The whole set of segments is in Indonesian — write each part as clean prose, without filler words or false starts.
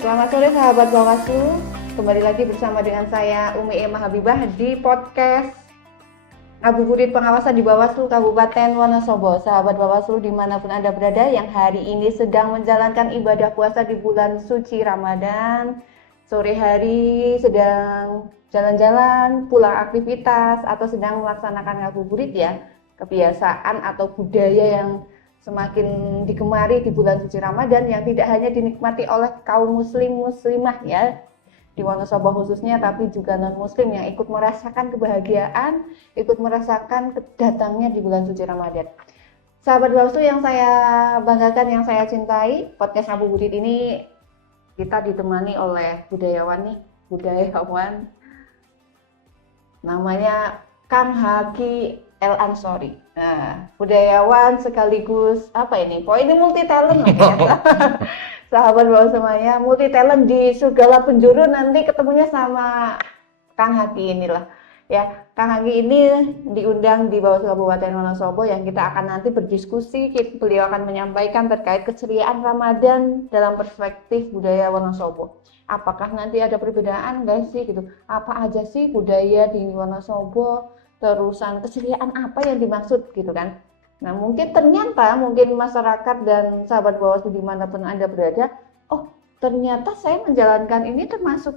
Selamat sore sahabat Bawaslu, kembali lagi bersama dengan saya Umi Emma Habibah di podcast Ngabuburit Pengawasan di Bawaslu Kabupaten Wonosobo. Sahabat Bawaslu dimanapun Anda berada yang hari ini sedang menjalankan ibadah puasa di bulan suci Ramadan, sore hari sedang jalan-jalan, pulang aktivitas, atau sedang melaksanakan ngabuburit ya, kebiasaan atau budaya yang semakin digemari di bulan suci Ramadan yang tidak hanya dinikmati oleh kaum muslimah ya di Wonosobo khususnya, tapi juga non muslim yang ikut merasakan kebahagiaan, ikut merasakan datangnya di bulan suci Ramadan. Sahabat Bawaslu yang saya banggakan, yang saya cintai, podcast Ngabuburit ini kita ditemani oleh budayawan namanya Kang Haki El Ansori. Nah, budayawan sekaligus ini multi talent ya. Sahabat Bawaslu semuanya, multi talent di segala penjuru, nanti ketemunya sama Kang Haki inilah. Ya, Kang Haki ini diundang di Bawaslu Kabupaten Wonosobo yang kita akan nanti berdiskusi. Beliau akan menyampaikan terkait keceriaan Ramadan dalam perspektif budaya Wonosobo. Apakah nanti ada perbedaan enggak sih gitu? Apa aja sih budaya di Wonosobo? Terusan keceriaan apa yang dimaksud gitu kan? Nah, ternyata masyarakat dan sahabat Bawaslu dimanapun Anda berada, oh ternyata saya menjalankan ini termasuk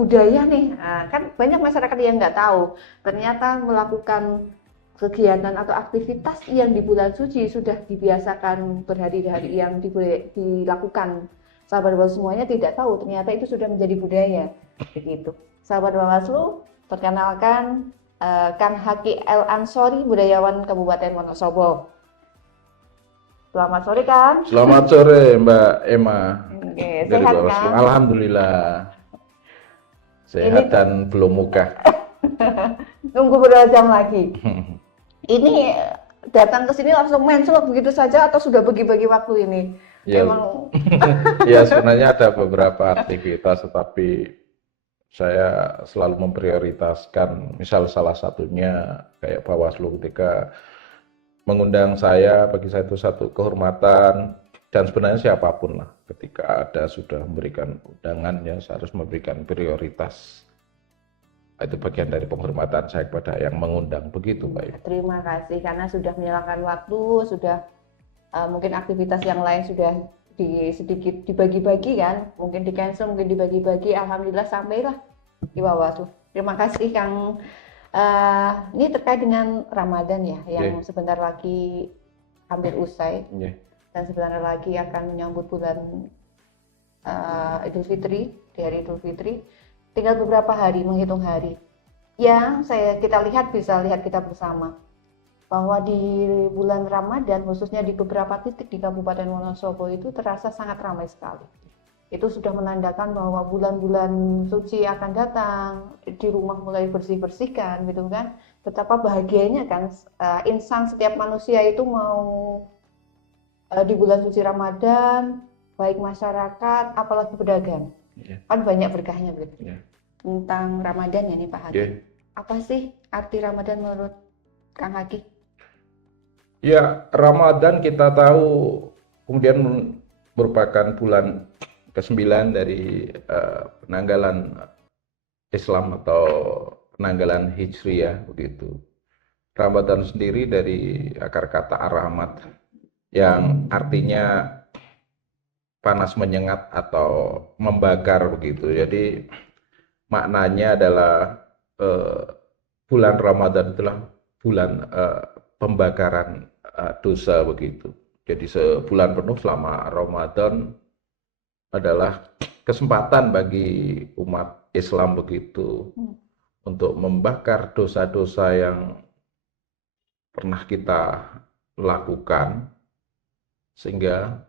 budaya nih. Nah, kan banyak masyarakat yang nggak tahu, ternyata melakukan kegiatan atau aktivitas yang di bulan suci sudah dibiasakan berhari-hari yang dilakukan. Sahabat Bawaslu semuanya tidak tahu, ternyata itu sudah menjadi budaya. Begitu. Sahabat Bawaslu, perkenalkan Kang Haki El Ansori, budayawan Kabupaten Wonosobo. Selamat sore, Kang. Selamat sore, Mbak Emma. Oke, sehat, Kang? Alhamdulillah. Sehat dan belum muka. Tunggu beberapa jam lagi. Ini datang ke sini langsung mencelok begitu saja atau sudah bagi-bagi waktu ini? Ya, ya sebenarnya ada beberapa aktivitas, tetapi saya selalu memprioritaskan, misal salah satunya kayak Bawaslu ketika mengundang saya, bagi saya itu satu kehormatan, dan sebenarnya siapapun lah ketika ada sudah memberikan undangannya, saya harus memberikan prioritas. Itu bagian dari penghormatan saya kepada yang mengundang, begitu Mbak. Terima kasih karena sudah menyalakan waktu, sudah mungkin aktivitas yang lain sudah sedikit dibagi-bagi kan, mungkin di cancel, mungkin dibagi-bagi. Alhamdulillah sampailah di bawah tuh. Terima kasih Kang. Ini terkait dengan Ramadan ya, yang sebentar lagi hampir usai, dan sebentar lagi akan menyambut bulan Idul Fitri, di hari Idul Fitri. Tinggal beberapa hari, menghitung hari. Yang kita bisa lihat kita bersama bahwa di bulan Ramadan, khususnya di beberapa titik di Kabupaten Wonosobo itu terasa sangat ramai sekali. Itu sudah menandakan bahwa bulan-bulan suci akan datang, di rumah mulai bersih-bersihkan gitu kan. Betapa bahagianya kan insan, setiap manusia itu mau di bulan suci Ramadan, baik masyarakat apalagi pedagang. Kan banyak berkahnya begitu. Tentang Ramadan ya nih Pak Haki. Apa sih arti Ramadan menurut Kang Haki? Ya, Ramadan kita tahu kemudian merupakan bulan ke-9 dari penanggalan Islam atau penanggalan Hijriyah begitu. Ramadan sendiri dari akar kata ar-rahmat yang artinya panas menyengat atau membakar begitu. Jadi maknanya adalah bulan Ramadan itulah bulan pembakaran dosa begitu. Jadi sebulan penuh selama Ramadan adalah kesempatan bagi umat Islam begitu untuk membakar dosa-dosa yang pernah kita lakukan, sehingga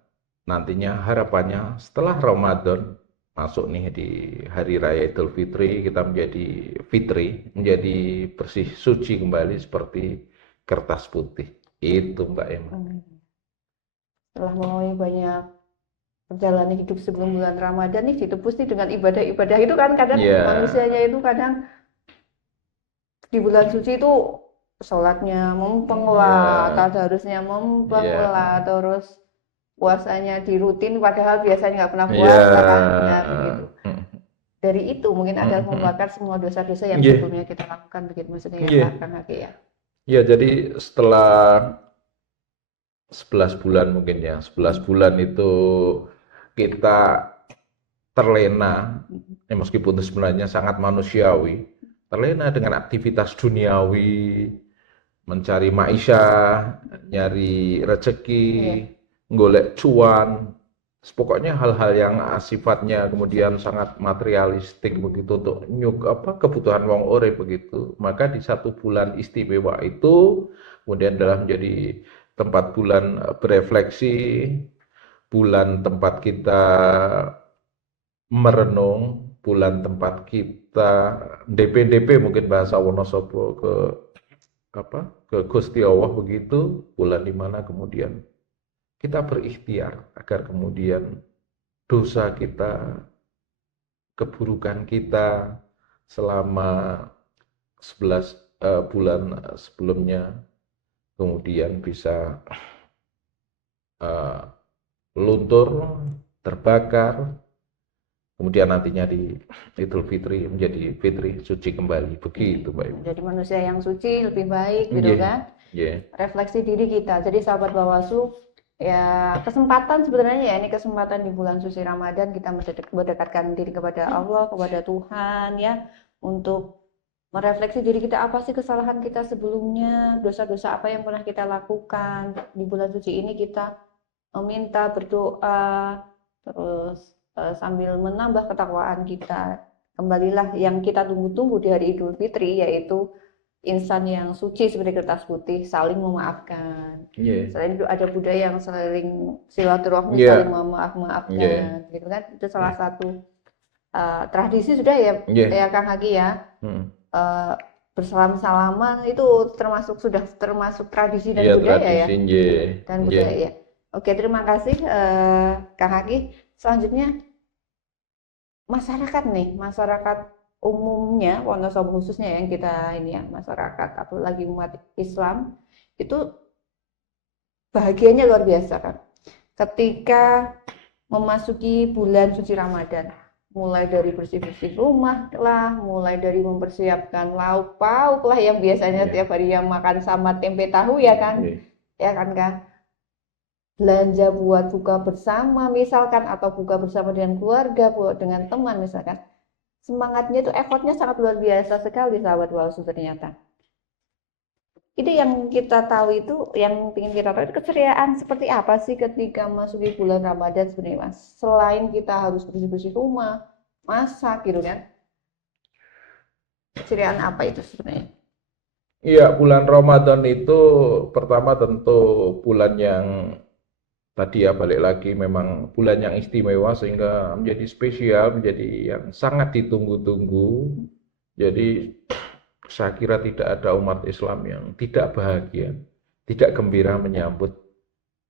nantinya harapannya setelah Ramadan masuk nih di hari raya Idul Fitri, kita menjadi bersih suci kembali seperti kertas putih. Itu Mbak Emma. Setelah melalui banyak perjalanan hidup sebelum bulan Ramadan nih ditebus nih dengan ibadah-ibadah itu kan kadang manusianya itu kadang di bulan suci itu sholatnya mempeng lah, tadarusnya mempeng lah, terus puasanya dirutin padahal biasanya nggak pernah Iya. puasa kan, ya begitu. Mm. Dari itu mungkin ada Mm, mm, membakar semua dosa-dosa yang Iya. sebelumnya kita lakukan begitu maksudnya ya Iya. Kang Haki ya. Iya, jadi setelah 11 bulan mungkin ya, 11 bulan itu kita terlena, ya meskipun itu sebenarnya sangat manusiawi, terlena dengan aktivitas duniawi, mencari maisha, nyari rezeki, Iya. golek cuan, pokoknya hal-hal yang sifatnya kemudian sangat materialistik begitu untuk kebutuhan wong ore begitu. Maka di 1 bulan istimewa itu kemudian adalah menjadi tempat bulan berefleksi, bulan tempat kita merenung, bulan tempat kita DP mungkin bahasa Wonosobo ke Gusti Allah begitu, bulan di mana kemudian kita berikhtiar agar kemudian dosa kita, keburukan kita selama 11 bulan sebelumnya kemudian bisa eh, luntur, terbakar, kemudian nantinya di Idul Fitri menjadi fitri suci kembali begitu Mbak Ibu. Jadi manusia yang suci lebih baik gitu Iya, kan. iya, Refleksi diri kita. Jadi sahabat Bawaslu ya kesempatan sebenarnya ya ini kesempatan di bulan suci Ramadan kita mendekatkan diri kepada Allah, kepada Tuhan ya untuk merefleksi diri kita apa sih kesalahan kita sebelumnya, dosa-dosa apa yang pernah kita lakukan. Di bulan suci ini kita meminta, berdoa, terus sambil menambah ketakwaan kita. Kembalilah yang kita tunggu-tunggu di hari Idul Fitri yaitu insan yang suci seperti kertas putih, saling memaafkan. iya, Selain itu ada budaya yang saling silaturahmi, Iya. saling memaafkan, Iya. gitu kan? Itu salah satu tradisi sudah ya, Iya. ya Kang Haki ya. Hmm. Bersalam-salaman itu sudah termasuk tradisi dan Iya, budaya ya. tradisi, iya, Dan iya. budaya ya. Oke, terima kasih Kang Haki. Selanjutnya masyarakat umumnya, Wonosobo khususnya yang kita ini ya, masyarakat apalagi umat Islam itu bahagianya luar biasa kan. Ketika memasuki bulan suci Ramadan, mulai dari bersih-bersih rumah lah, mulai dari mempersiapkan lauk pauk lah yang biasanya Iya. tiap hari yang makan sama tempe tahu ya kan, Iya. ya kan Kang. Belanja buat buka bersama misalkan atau buka bersama dengan keluarga, buat dengan teman misalkan. Semangatnya itu effortnya sangat luar biasa sekali sahabat Bawaslu ternyata. Itu yang kita tahu itu, yang ingin kita tahu itu keceriaan seperti apa sih ketika masuki bulan Ramadan sebenarnya Mas. Selain kita harus bersih-bersih rumah, masak gitu kan. Keceriaan apa itu sebenarnya? Iya, bulan Ramadan itu pertama tentu bulan yang tadi ya balik lagi memang bulan yang istimewa sehingga menjadi spesial, menjadi yang sangat ditunggu-tunggu. Jadi saya kira tidak ada umat Islam yang tidak bahagia, tidak gembira menyambut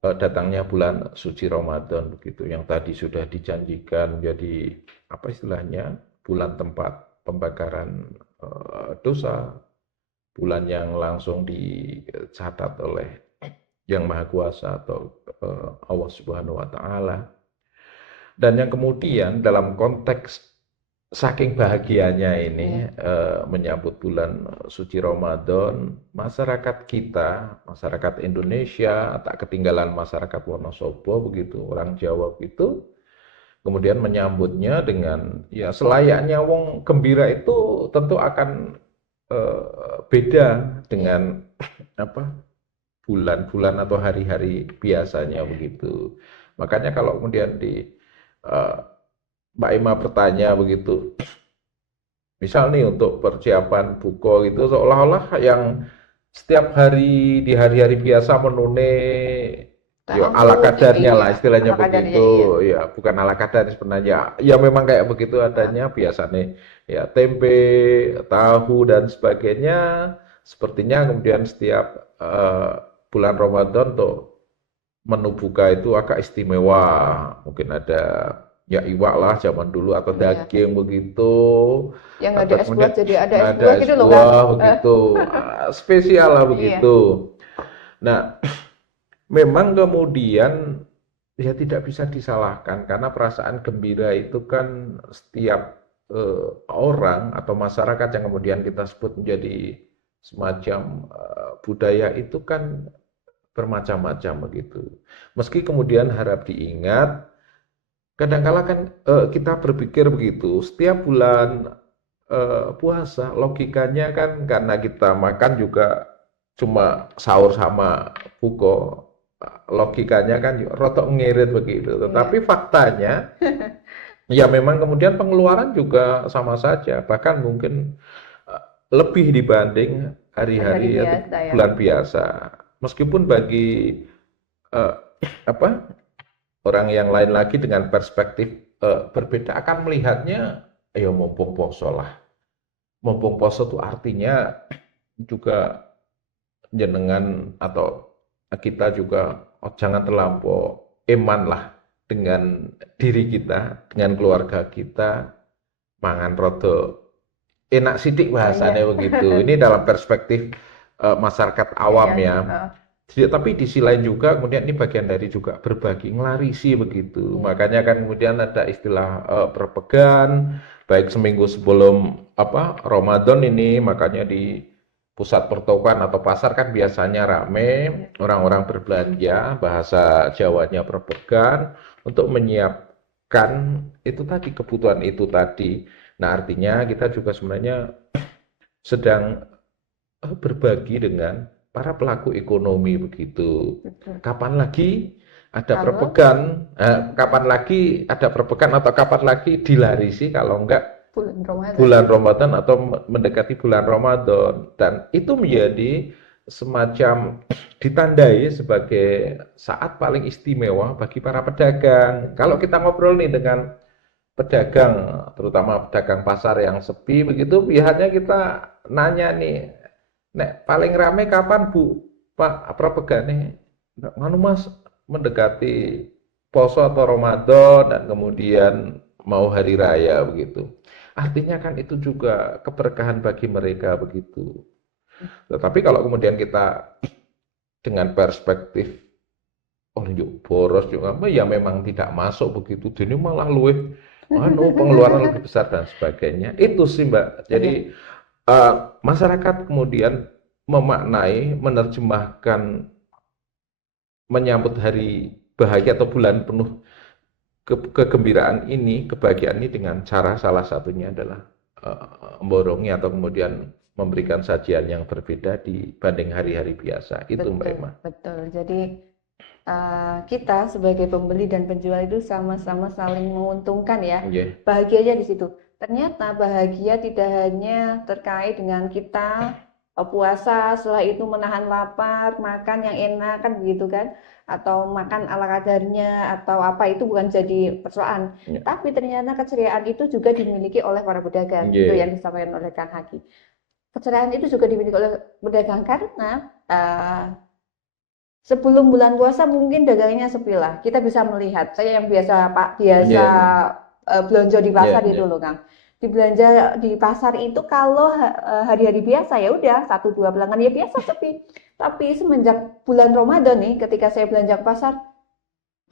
datangnya bulan suci Ramadan begitu, yang tadi sudah dijanjikan menjadi apa istilahnya bulan tempat pembakaran dosa, bulan yang langsung dicatat oleh Yang Maha Kuasa atau Allah Subhanahu wa Ta'ala. Dan yang kemudian dalam konteks saking bahagianya ini menyambut bulan suci Ramadan, masyarakat kita, masyarakat Indonesia, tak ketinggalan masyarakat Wonosobo begitu, orang Jawa begitu, kemudian menyambutnya dengan ya selayaknya wong gembira itu tentu akan beda dengan apa bulan-bulan atau hari-hari biasanya begitu. Makanya kalau kemudian Mbak Ima bertanya begitu, misal nih untuk persiapan buka itu seolah-olah yang setiap hari di hari-hari biasa menune ya ala kadarnya lah istilahnya begitu, ya bukan ala kadar sebenarnya, ya memang kayak begitu adanya biasa nih, ya tempe, tahu dan sebagainya, sepertinya kemudian setiap bulan Ramadan tuh menu buka itu agak istimewa, mungkin ada ya iwak lah zaman dulu atau daging begitu, yang nggak ada es buah jadi ada es ada buah es gitu loh buah kan. begitu, spesial lah begitu. Nah, memang kemudian ya tidak bisa disalahkan karena perasaan gembira itu kan setiap orang atau masyarakat yang kemudian kita sebut menjadi semacam budaya itu kan bermacam-macam begitu. Meski kemudian harap diingat, kadangkala kan kita berpikir begitu, setiap bulan puasa logikanya kan karena kita makan juga cuma sahur sama buko, logikanya kan rotok ngirit begitu. Iya. Tetapi faktanya ya memang kemudian pengeluaran juga sama saja, bahkan mungkin lebih dibanding Hari-hari hari-hari atau biasa ya. bulan biasa. Meskipun bagi eh, apa orang yang lain lagi dengan perspektif berbeda akan melihatnya, ya mumpung poso lah. Mumpung poso itu artinya juga jenengan atau kita juga jangan terlampau eman lah dengan diri kita, dengan keluarga kita, mangan rodo enak sidik Oh bahasanya iya. begitu. Ini dalam perspektif masyarakat Iya. awam ya. Tapi di sisi lain juga kemudian ini bagian dari juga berbagi, ngelarisi begitu. Iya. Makanya kan kemudian ada istilah perpegan, baik seminggu sebelum Ramadan ini, makanya di pusat pertokoan atau pasar kan biasanya rame, orang-orang berbelanja, bahasa Jawanya perpegan, untuk menyiapkan itu tadi, kebutuhan itu tadi. Nah, artinya kita juga sebenarnya sedang berbagi dengan para pelaku ekonomi begitu. Betul. Kapan lagi ada Kalau perpegan, kapan lagi ada perpegan atau kapan lagi dilarisi kalau enggak bulan Ramadan. bulan Ramadan atau mendekati bulan Ramadan. Dan itu menjadi semacam ditandai sebagai saat paling istimewa bagi para pedagang. Kalau kita ngobrol nih dengan pedagang, terutama pedagang pasar yang sepi begitu, biasanya kita nanya nih, nek paling rame kapan Bu? Pak, apa pegane? Nganu Mas, mendekati poso atau Ramadan dan kemudian mau hari raya begitu. Artinya kan itu juga keberkahan bagi mereka begitu. Tetapi kalau kemudian kita dengan perspektif oh yuk boros yuk apa ya memang tidak masuk begitu. Ini malah luwih pengeluaran lebih besar dan sebagainya. Itu sih Mbak. Jadi Iya. masyarakat kemudian memaknai, menerjemahkan, menyambut hari bahagia atau bulan penuh kegembiraan ini, kebahagiaan ini dengan cara salah satunya adalah memborongi atau kemudian memberikan sajian yang berbeda dibanding hari-hari biasa. Itu Mbak Betul, Emma. betul. Jadi kita sebagai pembeli dan penjual itu sama-sama saling menguntungkan ya. Yeah. Bahagianya di situ. Ternyata bahagia tidak hanya terkait dengan kita puasa, setelah itu menahan lapar, makan yang enak kan begitu kan, atau makan ala kadarnya atau apa itu bukan jadi persoalan. Yeah. Tapi ternyata keceriaan itu juga dimiliki oleh para pedagang. Yeah. Itu yang disampaikan oleh Kang Haki. Keceriaan itu juga dimiliki oleh pedagang karena sebelum bulan puasa mungkin dagangnya sepi lah. Kita bisa melihat. Saya yang biasa belanja di pasar itu loh Kang. Di belanja di pasar itu kalau hari-hari biasa ya udah 1-2 pelanggan ya biasa sepi. Tapi semenjak bulan Ramadan nih, ketika saya belanja ke pasar,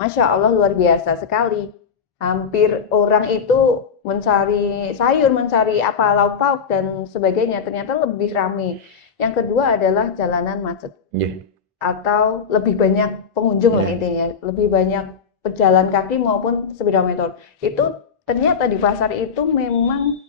Masya Allah luar biasa sekali. Hampir orang itu mencari sayur, mencari apa lauk pauk dan sebagainya. Ternyata lebih ramai. Yang kedua adalah jalanan macet. Yeah. Atau lebih banyak pengunjung lah intinya, lebih banyak pejalan kaki maupun sepeda motor. Itu ternyata di pasar itu memang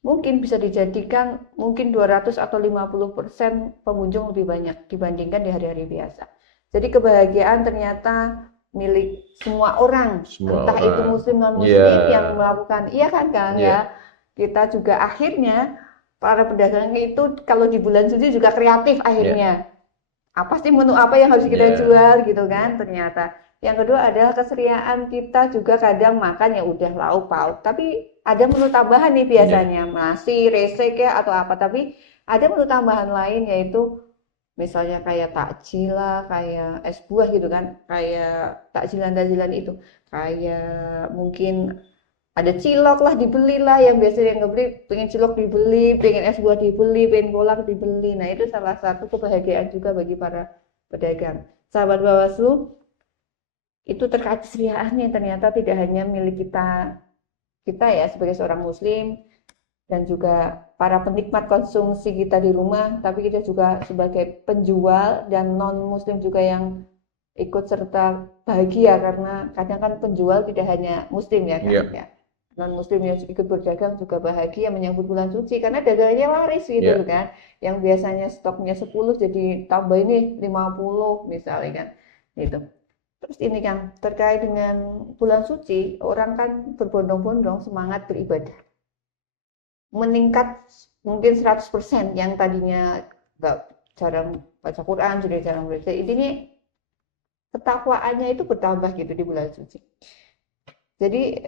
mungkin bisa dijadikan mungkin 200 atau 50% pengunjung lebih banyak dibandingkan di hari-hari biasa. Jadi kebahagiaan ternyata milik semua orang, entah itu muslim non muslim yang melakukan, iya kan Kang ya. Kita juga akhirnya para pedagang itu kalau di bulan suci juga kreatif akhirnya. Apa sih menu apa yang harus kita jual gitu kan ternyata. Yang kedua adalah keseriaan kita juga kadang makan ya udah lauk pauk, tapi ada menu tambahan nih biasanya, nasi, resek ya atau apa, tapi ada menu tambahan lain yaitu misalnya kayak takjil lah, kayak es buah gitu kan, kayak takjilan-takjilan itu, kayak mungkin ada cilok lah dibeli lah, yang biasanya yang nggak beli pengen cilok dibeli, pengen es buah dibeli, pengen kolak dibeli. Nah itu salah satu kebahagiaan juga bagi para pedagang. Sahabat Bawaslu, itu terkait keseriaannya ternyata tidak hanya milik kita ya sebagai seorang muslim dan juga para penikmat konsumsi kita di rumah, tapi kita juga sebagai penjual dan non muslim juga yang ikut serta bahagia karena kadang kan penjual tidak hanya muslim ya kan Iya, ya. Non muslim yang ikut berdagang juga bahagia menyambut bulan suci karena dagangannya laris gitu iya. loh kan. Yang biasanya stoknya 10 jadi tambah ini 50 misalnya kan. Gitu. Terus ini kan terkait dengan bulan suci, orang kan berbondong-bondong semangat beribadah. Meningkat mungkin 100% yang tadinya nggak jarang baca Quran, sudah jarang baca. Intinya ketakwaannya itu bertambah gitu di bulan suci. Jadi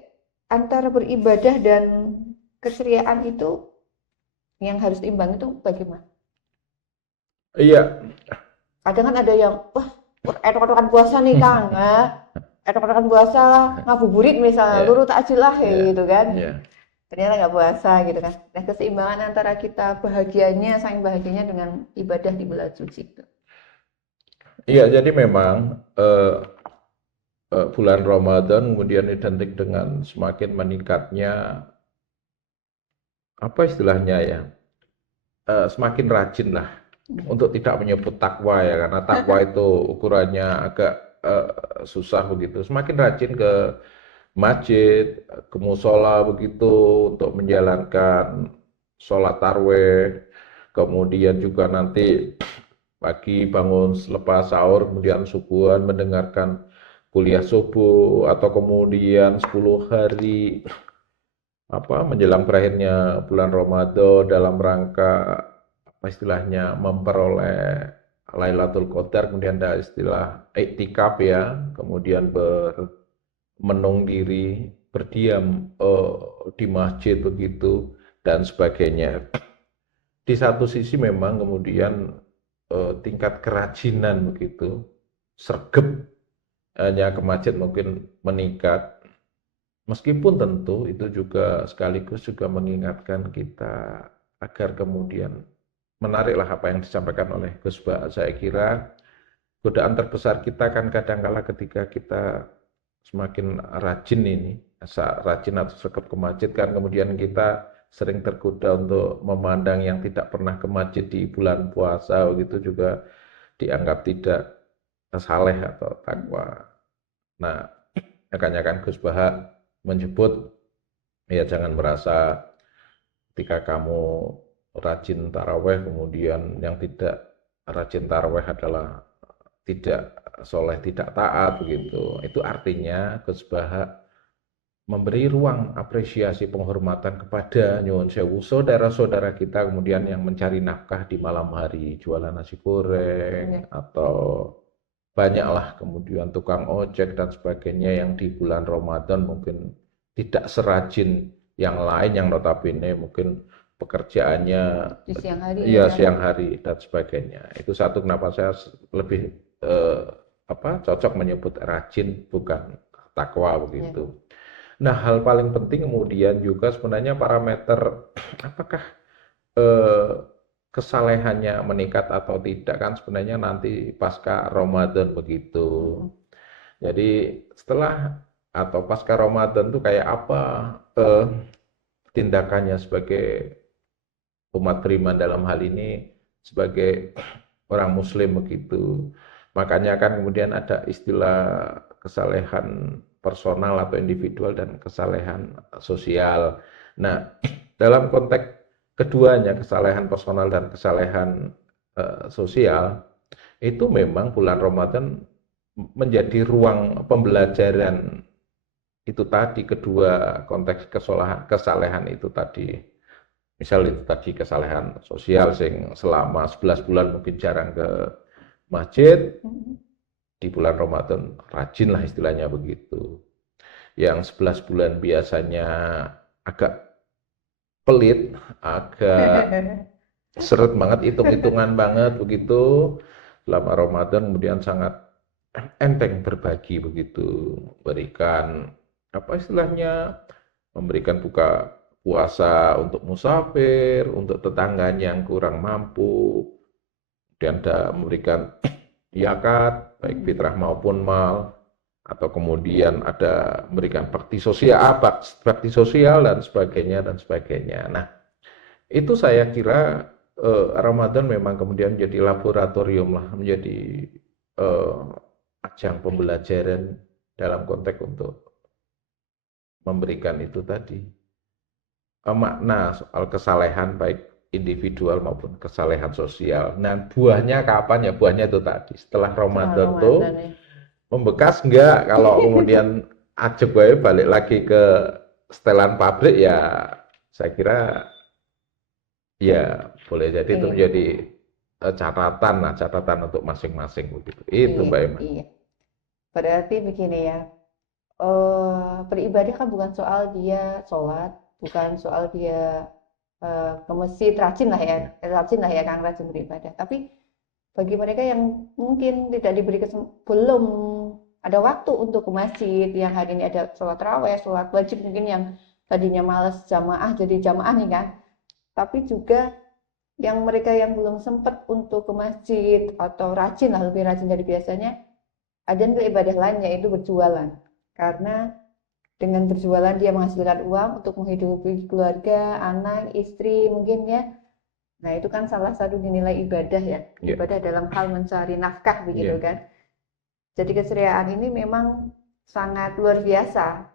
antara beribadah dan keseriaan itu yang harus imbang itu bagaimana? Iya, Kadang kan ada yang wah etok-etokan puasa nih Kang, etok-etokan puasa ngabuburit misalnya, iya, luru takjil lah kayak iya, gitu kan. iya. Ternyata nggak puasa gitu kan. Nah keseimbangan antara kita bahagianya, saking bahagianya dengan ibadah di bulan suci itu. Iya, jadi memang bulan Ramadan kemudian identik dengan semakin meningkatnya apa istilahnya ya, semakin rajin lah untuk tidak menyebut takwa ya, karena takwa itu ukurannya agak susah begitu. Semakin rajin ke masjid, ke musola begitu untuk menjalankan sholat tarwih, kemudian juga nanti pagi bangun selepas sahur, kemudian subuhan mendengarkan kuliah subuh, atau kemudian 10 hari apa menjelang berakhirnya bulan Ramadan dalam rangka apa istilahnya memperoleh Lailatul Qadar, kemudian ada istilah iktikaf ya, kemudian bermenung diri, berdiam di masjid begitu dan sebagainya. Di satu sisi memang kemudian tingkat kerajinan begitu, sergap hanya ke masjid mungkin meningkat. Meskipun tentu itu juga sekaligus juga mengingatkan kita agar kemudian menariklah apa yang disampaikan oleh Gus Ba. Saya kira godaan terbesar kita kan kadangkala ketika kita semakin rajin ini, rajin atau sergap ke masjid kan kemudian kita sering tergoda untuk memandang yang tidak pernah ke masjid di bulan puasa begitu juga dianggap tidak saleh atau takwa. Nah, makanya kan Gus Baha menyebut ya jangan merasa ketika kamu rajin taraweh kemudian yang tidak rajin taraweh adalah tidak soleh, tidak taat begitu. Itu artinya Gus Baha memberi ruang apresiasi penghormatan kepada nyuwun sewu saudara-saudara kita kemudian yang mencari nafkah di malam hari, jualan nasi goreng atau banyaklah kemudian tukang ojek dan sebagainya yang di bulan Ramadan mungkin tidak serajin yang lain yang notabene mungkin pekerjaannya Di siang hari iya ya. siang hari dan sebagainya. Itu satu kenapa saya lebih cocok menyebut rajin bukan takwa begitu. Nah, hal paling penting kemudian juga sebenarnya parameter apakah kesalehannya meningkat atau tidak kan sebenarnya nanti pasca Ramadan begitu. Jadi setelah atau pasca Ramadan itu kayak apa tindakannya sebagai umat beriman dalam hal ini sebagai orang muslim begitu. Makanya kan kemudian ada istilah kesalehan personal atau individual dan kesalehan sosial. Nah, dalam konteks keduanya, kesalehan personal dan kesalehan sosial, itu memang bulan Ramadan menjadi ruang pembelajaran itu tadi, kedua konteks kesalehan itu tadi. Misal itu tadi kesalehan sosial sing selama 11 bulan mungkin jarang ke masjid, di bulan Ramadan rajin lah istilahnya begitu. Yang 11 bulan biasanya agak pelit, agak seret banget, hitung-hitungan banget begitu. Selama Ramadan kemudian sangat enteng berbagi begitu, berikan apa istilahnya, memberikan buka puasa untuk musafir, untuk tetangganya yang kurang mampu, dan memberikan zakat baik fitrah maupun mal, atau kemudian ada memberikan bakti sosial dan sebagainya dan sebagainya. Nah, itu saya kira Ramadan memang kemudian menjadi laboratorium lah, menjadi ajang pembelajaran dalam konteks untuk memberikan itu tadi makna soal kesalehan baik individual maupun kesalehan sosial. Nah, buahnya kapan ya? Buahnya itu tadi setelah Setelah Ramadan tuh Ramadan ya. membekas enggak? Kalau kemudian ajeb wae balik lagi ke setelan pabrik ya saya kira ya boleh jadi itu Iya, menjadi catatan untuk masing-masing begitu. Itu iya, Mbak Emma. iya. Berarti begini ya, beribadah kan bukan soal dia sholat, bukan soal dia ke masjid, rajin lah ya, Kang, rajin beribadah. Tapi bagi mereka yang mungkin tidak diberi belum ada waktu untuk ke masjid, yang hari ini ada sholat raweh, sholat wajib, mungkin yang tadinya malas jamaah jadi jamaah nih kan. Tapi juga yang mereka yang belum sempat untuk ke masjid atau rajin lah, lebih rajin dari biasanya, ada nilai ibadah lain yaitu berjualan. Karena dengan berjualan dia menghasilkan uang untuk menghidupi keluarga, anak, istri mungkin ya. Nah, itu kan salah satu nilai ibadah ya. Yeah. Ibadah dalam hal mencari nafkah begitu Yeah. kan. Jadi keceriaan ini memang sangat luar biasa.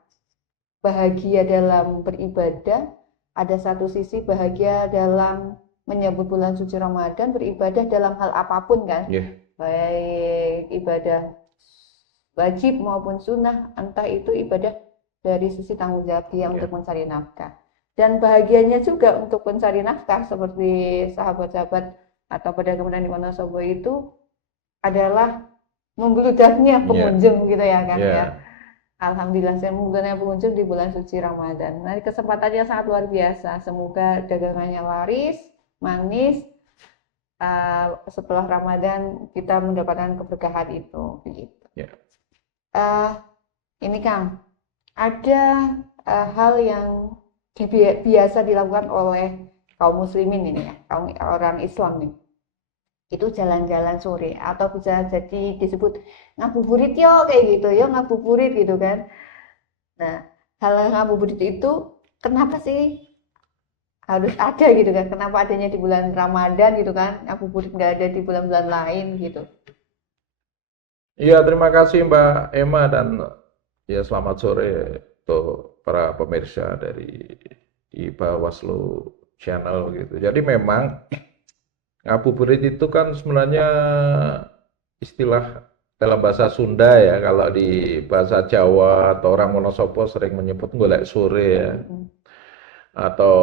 Bahagia dalam beribadah, ada satu sisi bahagia dalam menyambut bulan suci Ramadan, beribadah dalam hal apapun kan. Yeah. Baik ibadah wajib maupun sunnah, entah itu ibadah dari sisi tanggung jawab dia untuk mencari nafkah. Dan bahagianya juga untuk mencari nafkah seperti sahabat-sahabat atau pedagang di Wonosobo itu adalah membludaknya pengunjung gitu ya kan ya. Alhamdulillah saya membludaknya pengunjung di bulan suci Ramadan. Nah, kesempatannya sangat luar biasa. Semoga dagangannya laris, manis. Setelah Ramadan kita mendapatkan keberkahan itu begitu. Ini Kang, ada hal yang biasa dilakukan oleh kaum muslimin ini ya, kaum orang Islam nih. Itu jalan-jalan sore atau bisa jadi disebut ngabuburit yo kayak gitu yo, ngabuburit gitu kan. Nah, hal ngabuburit itu kenapa sih harus ada gitu kan? Kenapa adanya di bulan Ramadan gitu kan? Ngabuburit nggak ada di bulan-bulan lain gitu. Iya, terima kasih Mbak Emma dan ya selamat sore untuk para pemirsa dari Bawaslu Channel gitu. Jadi memang ngabuburit itu kan sebenarnya istilah dalam bahasa Sunda ya. Kalau di bahasa Jawa atau orang Wonosobo sering menyebut golek sore ya. Atau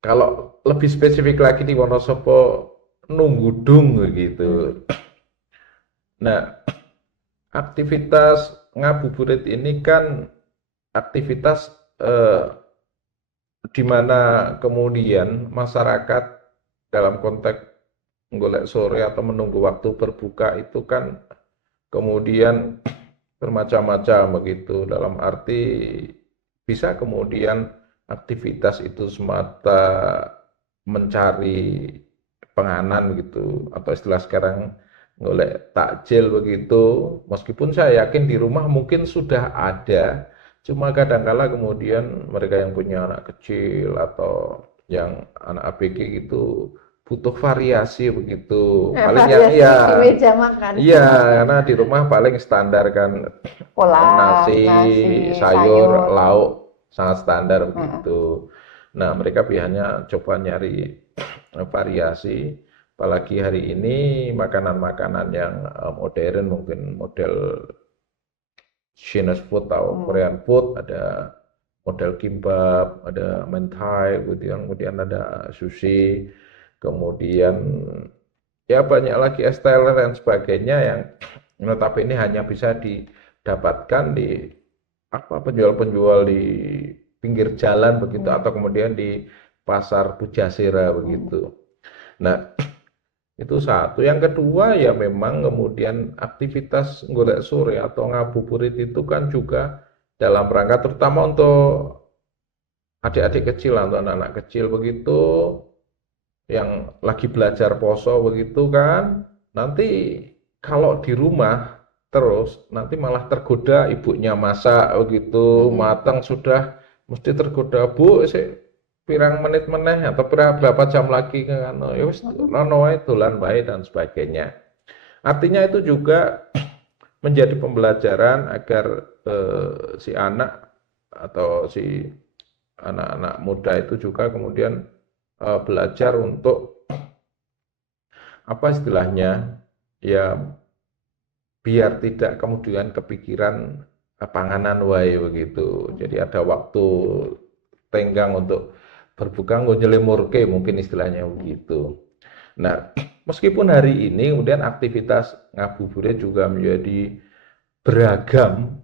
kalau lebih spesifik lagi di Wonosobo nunggudung gitu. Nah, aktivitas ngabuburit ini kan aktivitas di mana kemudian masyarakat dalam konteks golek sore atau menunggu waktu berbuka itu kan kemudian bermacam-macam begitu, dalam arti bisa kemudian aktivitas itu semata mencari penganan gitu, atau istilah sekarang golek takjil begitu. Meskipun saya yakin di rumah mungkin sudah ada, cuma kadangkala kemudian mereka yang punya anak kecil atau yang anak ABG gitu butuh variasi begitu. Paling variasi ya di meja makan. Iya, karena di rumah paling standar kan nasi, sayur, lauk sangat standar begitu. Nah, mereka biasanya coba nyari variasi. Apalagi hari ini makanan-makanan yang modern, mungkin model Chinese food atau Korean food, ada model kimbap, ada mentai, kemudian ada sushi, kemudian ya banyak lagi es teler dan sebagainya yang notabene hanya bisa didapatkan di penjual-penjual di pinggir jalan begitu, atau kemudian di pasar Pujasera begitu. Nah, itu satu. Yang kedua ya memang kemudian aktivitas golek sore atau ngabuburit itu kan juga dalam rangka terutama untuk adik-adik kecil atau anak-anak kecil begitu yang lagi belajar poso begitu kan. Nanti kalau di rumah terus nanti malah tergoda, ibunya masak begitu Mm-mm. matang sudah mesti tergoda, Bu sih pirang menit meneh atau berapa jam lagi kan, ya wis Mm-mm. nono wae dolan bae dan sebagainya. Artinya itu juga menjadi pembelajaran agar si anak atau si anak-anak muda itu juga kemudian belajar untuk apa istilahnya, ya biar tidak kemudian kepikiran panganan wae begitu. Jadi ada waktu tenggang untuk berbuka nggo nyelimurke mungkin istilahnya begitu. Nah, meskipun hari ini kemudian aktivitas ngabuburit juga menjadi beragam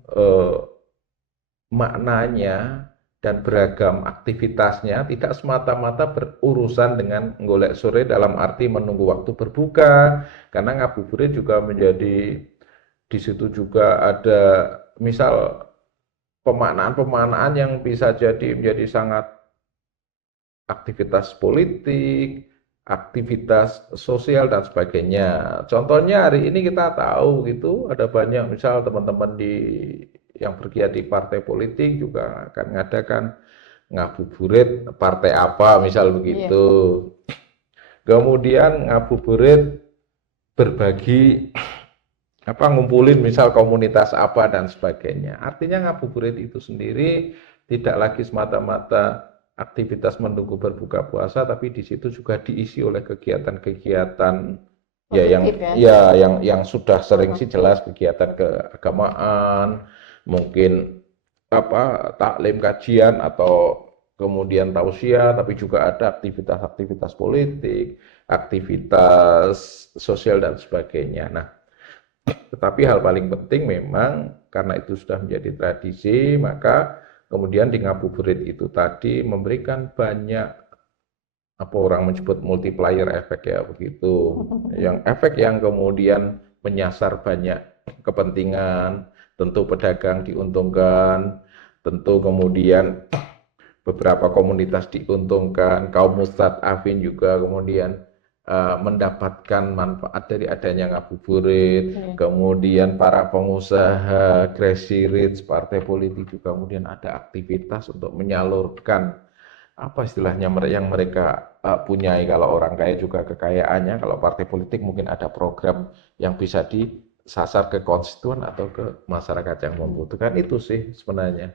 maknanya dan beragam aktivitasnya, tidak semata-mata berurusan dengan golek sore dalam arti menunggu waktu berbuka, karena ngabuburit juga menjadi di situ juga ada misal pemaknaan-pemaknaan yang bisa jadi menjadi sangat aktivitas politik, aktivitas sosial dan sebagainya. Contohnya hari ini kita tahu gitu ada banyak misal teman-teman yang bergiat di partai politik juga akan mengadakan ngabuburit partai apa misal Iya. begitu. Kemudian ngabuburit berbagi apa ngumpulin misal komunitas apa dan sebagainya. Artinya ngabuburit itu sendiri tidak lagi semata-mata aktivitas menunggu berbuka puasa, tapi di situ juga diisi oleh kegiatan-kegiatan ya Positif ya. yang sudah sering Mm-mm. sih jelas kegiatan keagamaan, mungkin apa taklim kajian atau kemudian tausiah, tapi juga ada aktivitas-aktivitas politik, aktivitas sosial dan sebagainya. Nah, tetapi hal paling penting memang karena itu sudah menjadi tradisi, maka kemudian di ngabuburit itu tadi memberikan banyak apa orang menyebut multiplier efek ya begitu. Yang efek yang kemudian menyasar banyak kepentingan, tentu pedagang diuntungkan, tentu kemudian beberapa komunitas diuntungkan, kaum mustadafin juga kemudian mendapatkan manfaat dari adanya ngabuburit, Iya. kemudian para pengusaha, crazy rich, partai politik juga kemudian ada aktivitas untuk menyalurkan apa istilahnya yang mereka punyai. Kalau orang kaya juga kekayaannya, kalau partai politik mungkin ada program yang bisa disasar ke konstituen atau ke masyarakat yang membutuhkan. Itu sih sebenarnya.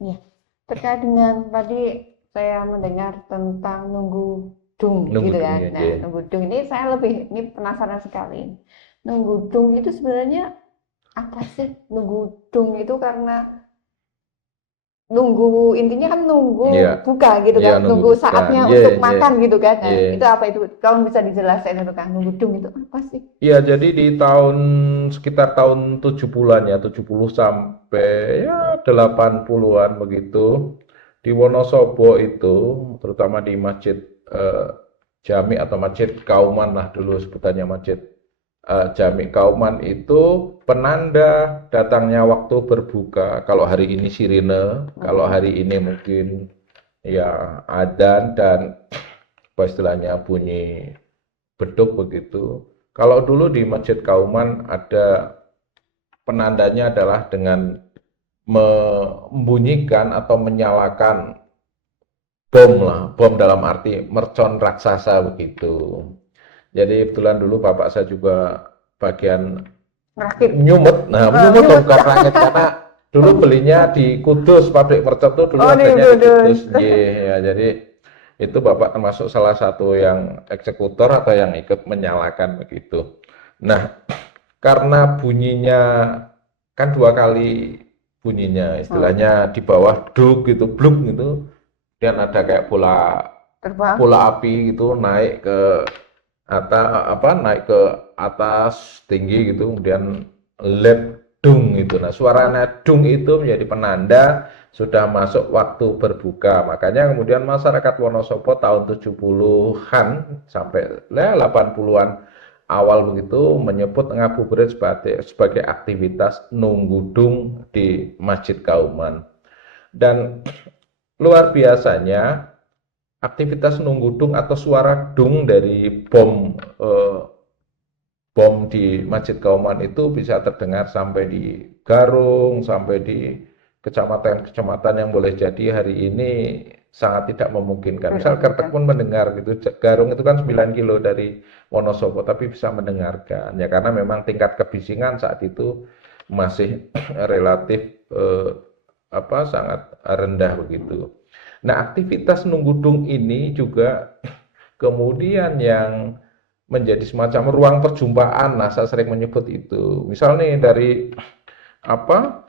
Iya. Terkait dengan tadi saya mendengar tentang nunggu dung Nunggu gitu dong kan. ya, Nah, nunggu dung ini penasaran sekali. Nunggu dung itu sebenarnya apa sih? Nunggu dung itu karena nunggu intinya kan nunggu Iya, buka gitu iya kan, nunggu nunggu buka. saatnya Iya, untuk iya, makan gitu kan. Nah, iya. itu apa itu? Kamu bisa dijelasin itu kan? Nunggu dung itu apa sih? Iya, jadi di sekitar tahun 70-an ya, 70 sampai ya 80-an begitu. Di Wonosobo itu, terutama di Masjid eh, Jami atau Masjid Kauman lah dulu sebutannya Masjid Jami Kauman itu penanda datangnya waktu berbuka. Kalau hari ini sirine, kalau Mm-mm. hari ini mungkin ya adzan dan apa istilahnya bunyi beduk begitu. Kalau dulu di Masjid Kauman ada penandanya adalah dengan membunyikan atau menyalakan bom lah, bom dalam arti mercon raksasa begitu. Jadi kebetulan dulu bapak saya juga bagian Rakit. nyumet, nah nyumet Nyumut. bukan rakit karena dulu belinya di Kudus, pabrik mercon itu dulu Oh, di adanya di Kudus. Kudus, ya jadi itu bapak termasuk salah satu yang eksekutor atau yang ikut menyalakan begitu. Nah, karena bunyinya kan dua kali bunyinya, Hmm. istilahnya di bawah duk gitu, bluk gitu, dan ada kayak bola Terbang. bola api gitu naik ke atas apa naik ke atas tinggi gitu, kemudian led dung gitu. Nah, suaranya dung itu menjadi penanda sudah masuk waktu berbuka. Makanya kemudian masyarakat Wonosobo tahun 70-an sampai 80-an awal begitu menyebut ngabuburit sebagai aktivitas nunggudung di Masjid Kauman. Dan luar biasanya aktivitas nunggudung atau suara dung dari bom bom di Masjid Kauman itu bisa terdengar sampai di Garung, sampai di kecamatan-kecamatan yang boleh jadi hari ini sangat tidak memungkinkan. Misal Kertek pun mendengar gitu. Garung itu kan 9 kilo dari Wonosobo, tapi bisa mendengarkan. Ya karena memang tingkat kebisingan saat itu masih relatif sangat rendah begitu. Nah, aktivitas nunggudung ini juga kemudian yang menjadi semacam ruang perjumpaan. Nah, saya sering menyebut itu. Misal nih dari apa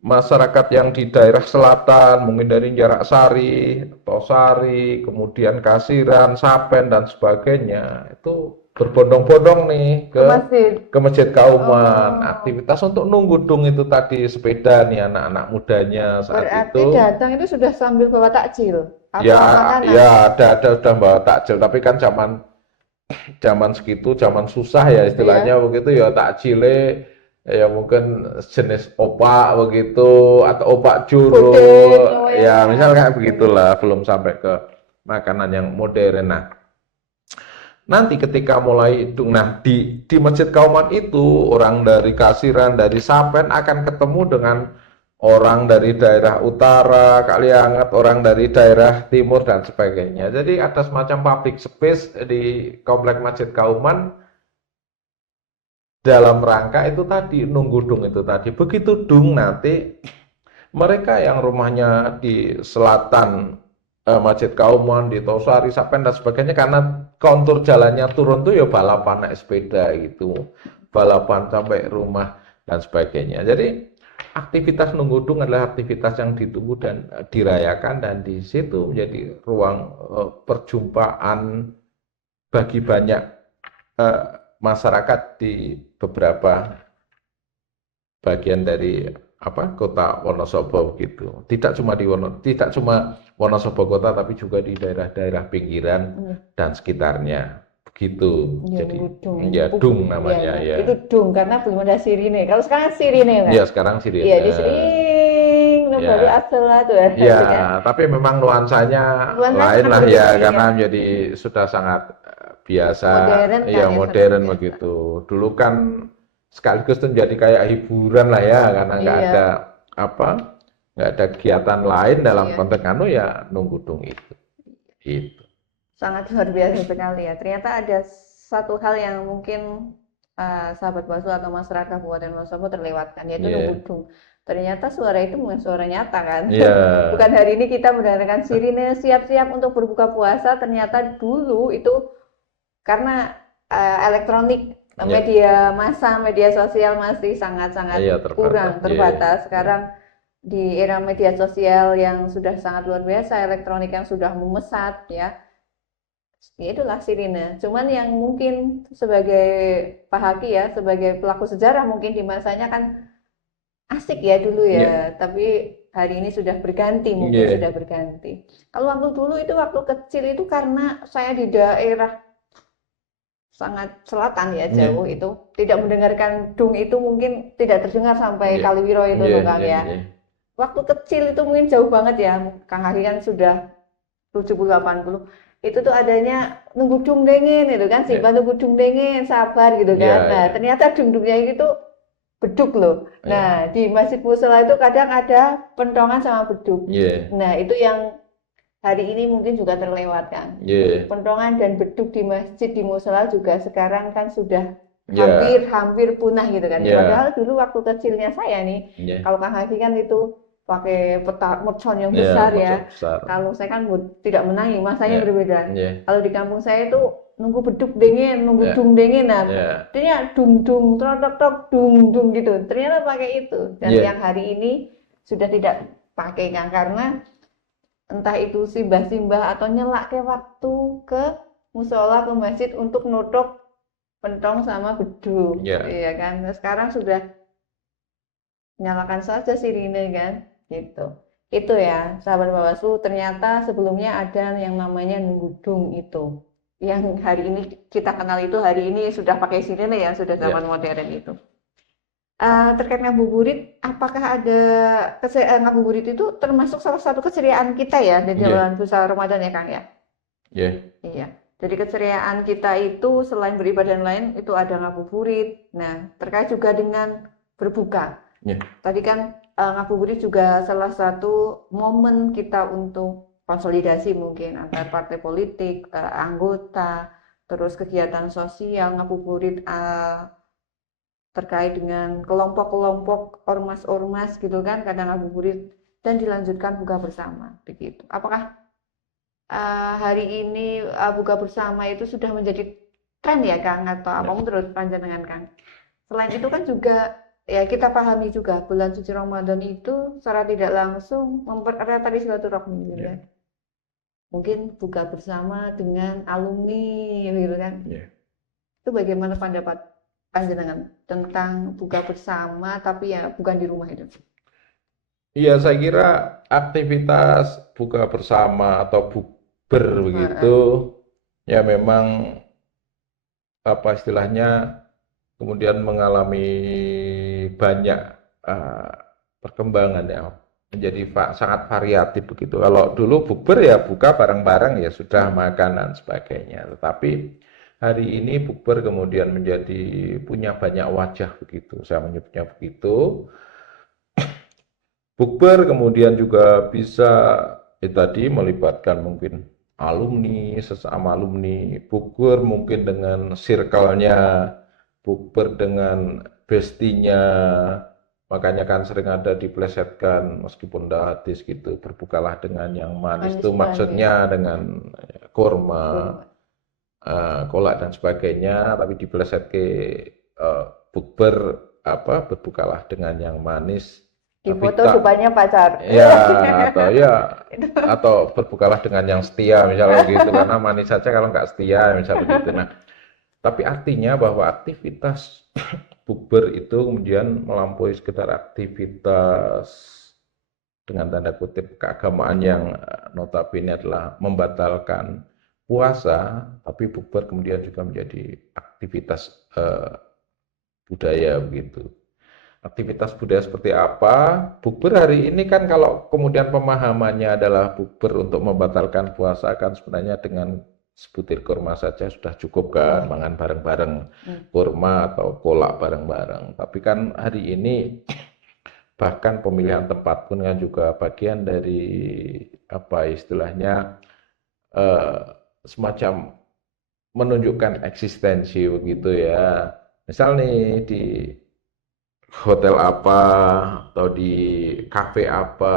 masyarakat yang di daerah selatan, mungkin dari Jarak Sari, Tosari, kemudian Kasiran, Sapen dan sebagainya, itu berbondong-bondong nih ke Masjid Kauman. Aktivitas untuk nunggudung itu tadi sepeda nih anak-anak mudanya saat Berarti itu. datang itu sudah sambil bawa takjil atau Ya, makanan? ya ada sudah bawa takjil, tapi kan zaman segitu, zaman susah ya istilahnya begitu ya takjile ya mungkin jenis opak begitu atau opak juru ya misal kayak begitulah, belum sampai ke makanan yang modern. Nah, nanti ketika mulai itu, nah di Masjid Kauman itu orang dari Kasiran, dari Sapen akan ketemu dengan orang dari daerah utara, Kalianget, orang dari daerah timur dan sebagainya. Jadi ada semacam public space di komplek Masjid Kauman dalam rangka itu tadi nunggu dung itu tadi. Begitu dung nanti mereka yang rumahnya di selatan Masjid Kauman, di Tosari, Sapen dan sebagainya karena kontur jalannya turun tuh ya balapan naik sepeda gitu. Balapan sampai rumah dan sebagainya. Jadi aktivitas nunggudung adalah aktivitas yang ditunggu dan dirayakan dan di situ menjadi ruang perjumpaan bagi banyak masyarakat di beberapa bagian dari kota Wonosobo gitu. Tidak cuma Wonosobo kota tapi juga di daerah-daerah pinggiran dan sekitarnya. Begitu. Ya, jadi dung. Ya dung namanya ya. Itu dung karena belum ada sirine. Kalau sekarang sirine kan? Iya, sekarang sirine. Iya, disering baru asal tuh ya. Iya, tapi memang nuansanya lain lah ya karena menjadi sudah sangat biasa modern ya modern begitu. Dulu kan sekaligus itu menjadi kayak hiburan lah ya karena nggak ada kegiatan lain dalam konteks ya nunggudung itu. Sangat luar biasa sekali ya. Ternyata ada satu hal yang mungkin sahabat Basu atau masyarakat Kabupaten Wonosobo terlewatkan, yaitu nunggudung. Ternyata suara itu bukan suara nyata kan. Bukan hari ini kita mendengarkan sirine siap-siap untuk berbuka puasa. Ternyata dulu itu karena elektronik, media massa, media sosial masih sangat-sangat kurang, terbatas. Sekarang di era media sosial yang sudah sangat luar biasa, elektronik yang sudah memesat ya itulah sirine. Cuman yang mungkin sebagai Pak Haki ya, sebagai pelaku sejarah mungkin di masanya kan asik ya dulu ya, tapi hari ini sudah berganti, mungkin sudah berganti. Kalau waktu dulu itu waktu kecil itu karena saya di daerah sangat selatan ya, jauh itu tidak mendengarkan dung itu mungkin tidak terdengar sampai Kaliwiro itu Kang ya. Waktu kecil itu mungkin jauh banget ya, Kang Haki kan sudah 70-80. Itu tuh adanya nunggu dung dengin itu kan, simpan nunggu dung dengin, sabar gitu kan. Nah, ternyata dung-dungnya itu beduk loh. Nah, di Masjid Mushola itu kadang ada pentongan sama beduk. Nah, itu yang hari ini mungkin juga terlewatkan. Pentongan dan beduk di masjid di Mushola juga sekarang kan sudah hampir punah gitu kan. Padahal dulu waktu kecilnya saya nih, kalau Kang Haki kan itu pakai peta mercon yang besar ya. Kalau saya kan tidak menangi, masanya berbeda. Kalau di kampung saya itu nunggu beduk dingin, nunggu dung dingin, nah artinya dung dung, tok tok dung dung gitu. Ternyata pakai itu. Dan yang hari ini sudah tidak pakai kan, karena entah itu simbah-simbah atau nyelak ke waktu ke musola, ke masjid untuk nutup pentong sama beduk, iya kan. Nah, sekarang sudah nyalakan saja sirine kan. Gitu. Itu ya, sahabat Bawaslu, ternyata sebelumnya ada yang namanya nunggudung itu. Yang hari ini kita kenal itu hari ini sudah pakai sirine ya, sudah zaman modern itu. Terkait ngabuburit, apakah ada ngabuburit itu termasuk salah satu keceriaan kita ya di dalam puasa Ramadan ya Kang ya? Iya. Jadi keceriaan kita itu selain beribadah dan lain itu ada ngabuburit. Nah, terkait juga dengan berbuka. Ya. Tadi kan ngabuburit juga salah satu momen kita untuk konsolidasi mungkin antar partai politik, anggota, terus kegiatan sosial, ngabuburit terkait dengan kelompok-kelompok ormas-ormas gitu kan, kadang ngabuburit dan dilanjutkan buka bersama begitu. Apakah hari ini buka bersama itu sudah menjadi tren ya Kang, atau apa menurut panjenengan Kang? Selain itu kan juga ya kita pahami juga bulan suci Ramadan itu secara tidak langsung mempererat tali silaturahmi gitu kan. Mungkin buka bersama dengan alumni gitu kan. Itu bagaimana pendapat panjenengan tentang buka bersama tapi ya bukan di rumah itu? Iya, saya kira aktivitas buka bersama atau bukber begitu ya memang apa istilahnya kemudian mengalami banyak perkembangan ya, menjadi sangat variatif begitu. Kalau dulu bukber ya buka bareng-bareng ya sudah makan dan sebagainya. Tetapi hari ini bukber kemudian menjadi punya banyak wajah begitu. Saya menyebutnya begitu. Bukber kemudian juga bisa tadi melibatkan mungkin alumni, sesama alumni, bukber mungkin dengan circle-nya, bukber dengan bestinya, makanya kan sering ada diplesetkan meskipun dah hadis gitu, berbukalah dengan yang manis itu maksudnya dengan kurma, kolak dan sebagainya, tapi dipleset ke bukber berbukalah dengan yang manis. Di foto rupanya pacar. Ya, atau berbukalah dengan yang setia misalnya gitu, karena manis saja kalau nggak setia misalnya begitu. Nah, tapi artinya bahwa aktivitas bukber itu kemudian melampaui sekedar aktivitas dengan tanda kutip keagamaan yang notabene adalah membatalkan puasa, tapi bukber kemudian juga menjadi aktivitas budaya begitu. Aktivitas budaya seperti apa? Bukber hari ini kan kalau kemudian pemahamannya adalah bukber untuk membatalkan puasa, kan sebenarnya dengan sebutir kurma saja sudah cukup kan, makan bareng-bareng kurma atau kolak bareng-bareng. Tapi kan hari ini bahkan pemilihan tempat pun kan juga bagian dari apa istilahnya semacam menunjukkan eksistensi begitu ya. Misal nih di hotel apa atau di kafe apa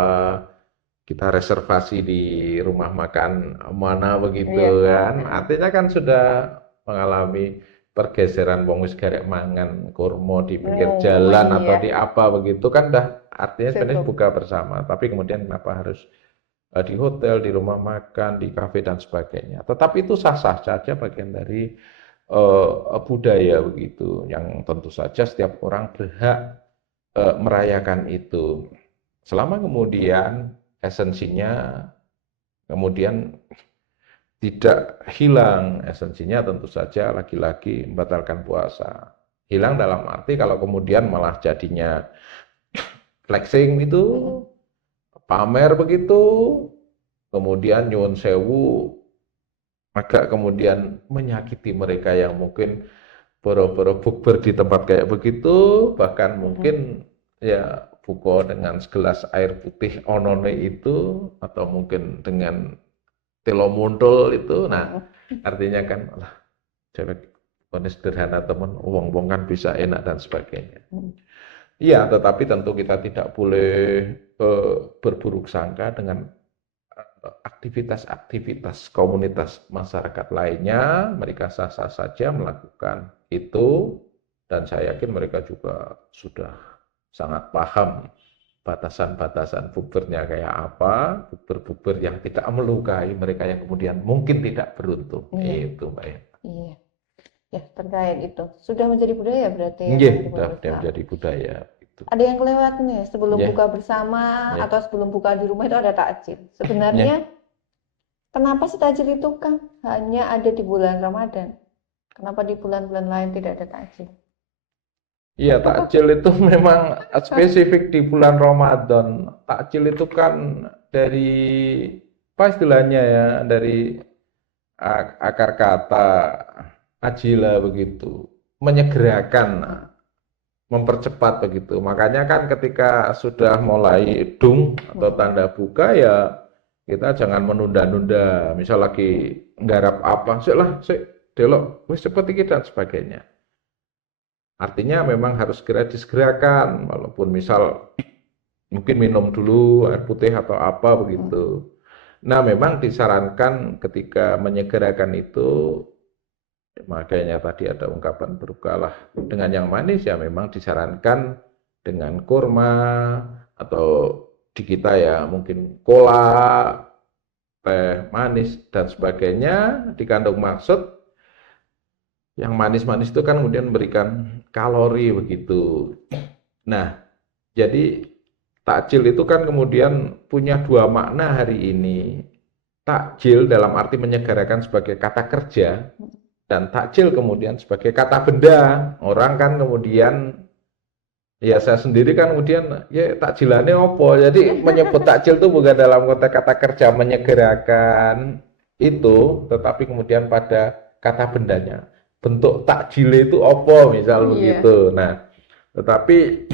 kita reservasi di rumah makan mana begitu kan, artinya kan sudah mengalami pergeseran wong wis garek mangan kurma di pinggir jalan atau di apa begitu kan, dah artinya sebenarnya buka bersama, tapi kemudian kenapa harus di hotel, di rumah makan, di kafe dan sebagainya. Tetapi itu sah-sah saja bagian dari budaya begitu, yang tentu saja setiap orang berhak merayakan itu, selama kemudian esensinya kemudian tidak hilang. Esensinya tentu saja lagi-lagi membatalkan puasa. Hilang dalam arti kalau kemudian malah jadinya flexing itu, pamer begitu, kemudian nyuwun sewu, agak kemudian menyakiti mereka yang mungkin boro-boro bukber di tempat kayak begitu, bahkan mungkin ya buka dengan segelas air putih onone itu, atau mungkin dengan telo muntul itu. Nah, artinya kan lah cewek sederhana teman, wong-wong kan bisa enak dan sebagainya. Iya, tetapi tentu kita tidak boleh berburuk sangka dengan aktivitas-aktivitas komunitas masyarakat lainnya. Mereka sah-sah saja melakukan itu, dan saya yakin mereka juga sudah sangat paham batasan-batasan bukbernya kayak apa, bukber-bukber yang tidak melukai mereka yang kemudian mungkin tidak beruntung. Itu Mbak ya. Iya. Ya, terkait itu sudah menjadi budaya berarti ya. Iya, sudah menjadi budaya. Ada yang kelewat nih sebelum buka bersama atau sebelum buka di rumah itu ada takjil. Sebenarnya kenapa sih takjil itu kan hanya ada di bulan Ramadan? Kenapa di bulan-bulan lain tidak ada takjil? Iya, takjil itu memang spesifik di bulan Ramadan. Takjil itu kan dari apa istilahnya ya, dari akar kata ajila begitu, menyegerakan, mempercepat begitu. Makanya kan ketika sudah mulai dung atau tanda buka ya kita jangan menunda-nunda. Misal lagi nggarap apa, sik lah, sik delok, wis cepet iki dan sebagainya. Artinya memang harus segera disegerakan, walaupun misal mungkin minum dulu air putih atau apa begitu. Nah, memang disarankan ketika menyegerakan itu, makanya tadi ada ungkapan berbukalah dengan yang manis ya memang disarankan dengan kurma atau di kita ya mungkin cola, teh manis dan sebagainya dikandung maksud yang manis-manis itu kan kemudian memberikan kalori begitu. Nah, jadi takjil itu kan kemudian punya dua makna hari ini. Takjil dalam arti menyegerakan sebagai kata kerja dan takjil kemudian sebagai kata benda. Orang kan kemudian ya saya sendiri kan kemudian ya takjilannya opo. Jadi menyebut takjil itu bukan dalam konteks kata kerja menyegerakan itu, tetapi kemudian pada kata bendanya. Bentuk takjil itu opo misal begitu. Nah, tetapi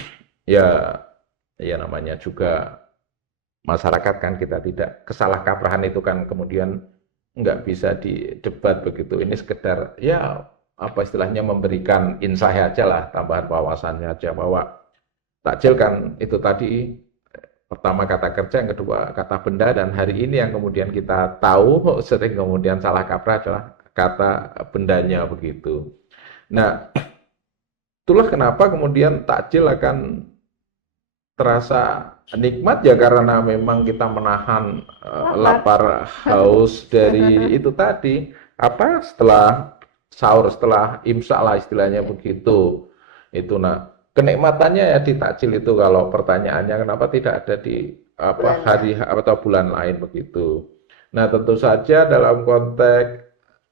ya namanya juga masyarakat kan kita tidak kesalahkaprahan itu kan kemudian nggak bisa didebat begitu. Ini sekedar ya apa istilahnya memberikan insight aja lah, tambahan wawasannya aja bahwa takjil kan itu tadi pertama kata kerja, yang kedua kata benda, dan hari ini yang kemudian kita tahu sering kemudian salah kaprah adalah kata bendanya begitu. Nah, itulah kenapa kemudian takjil akan terasa nikmat ya karena memang kita menahan lapar haus dari itu tadi apa setelah sahur, setelah imsak lah istilahnya begitu. Itu nah kenikmatannya ya di takjil itu. Kalau pertanyaannya kenapa tidak ada di apa hari atau bulan lain begitu. Nah, tentu saja dalam konteks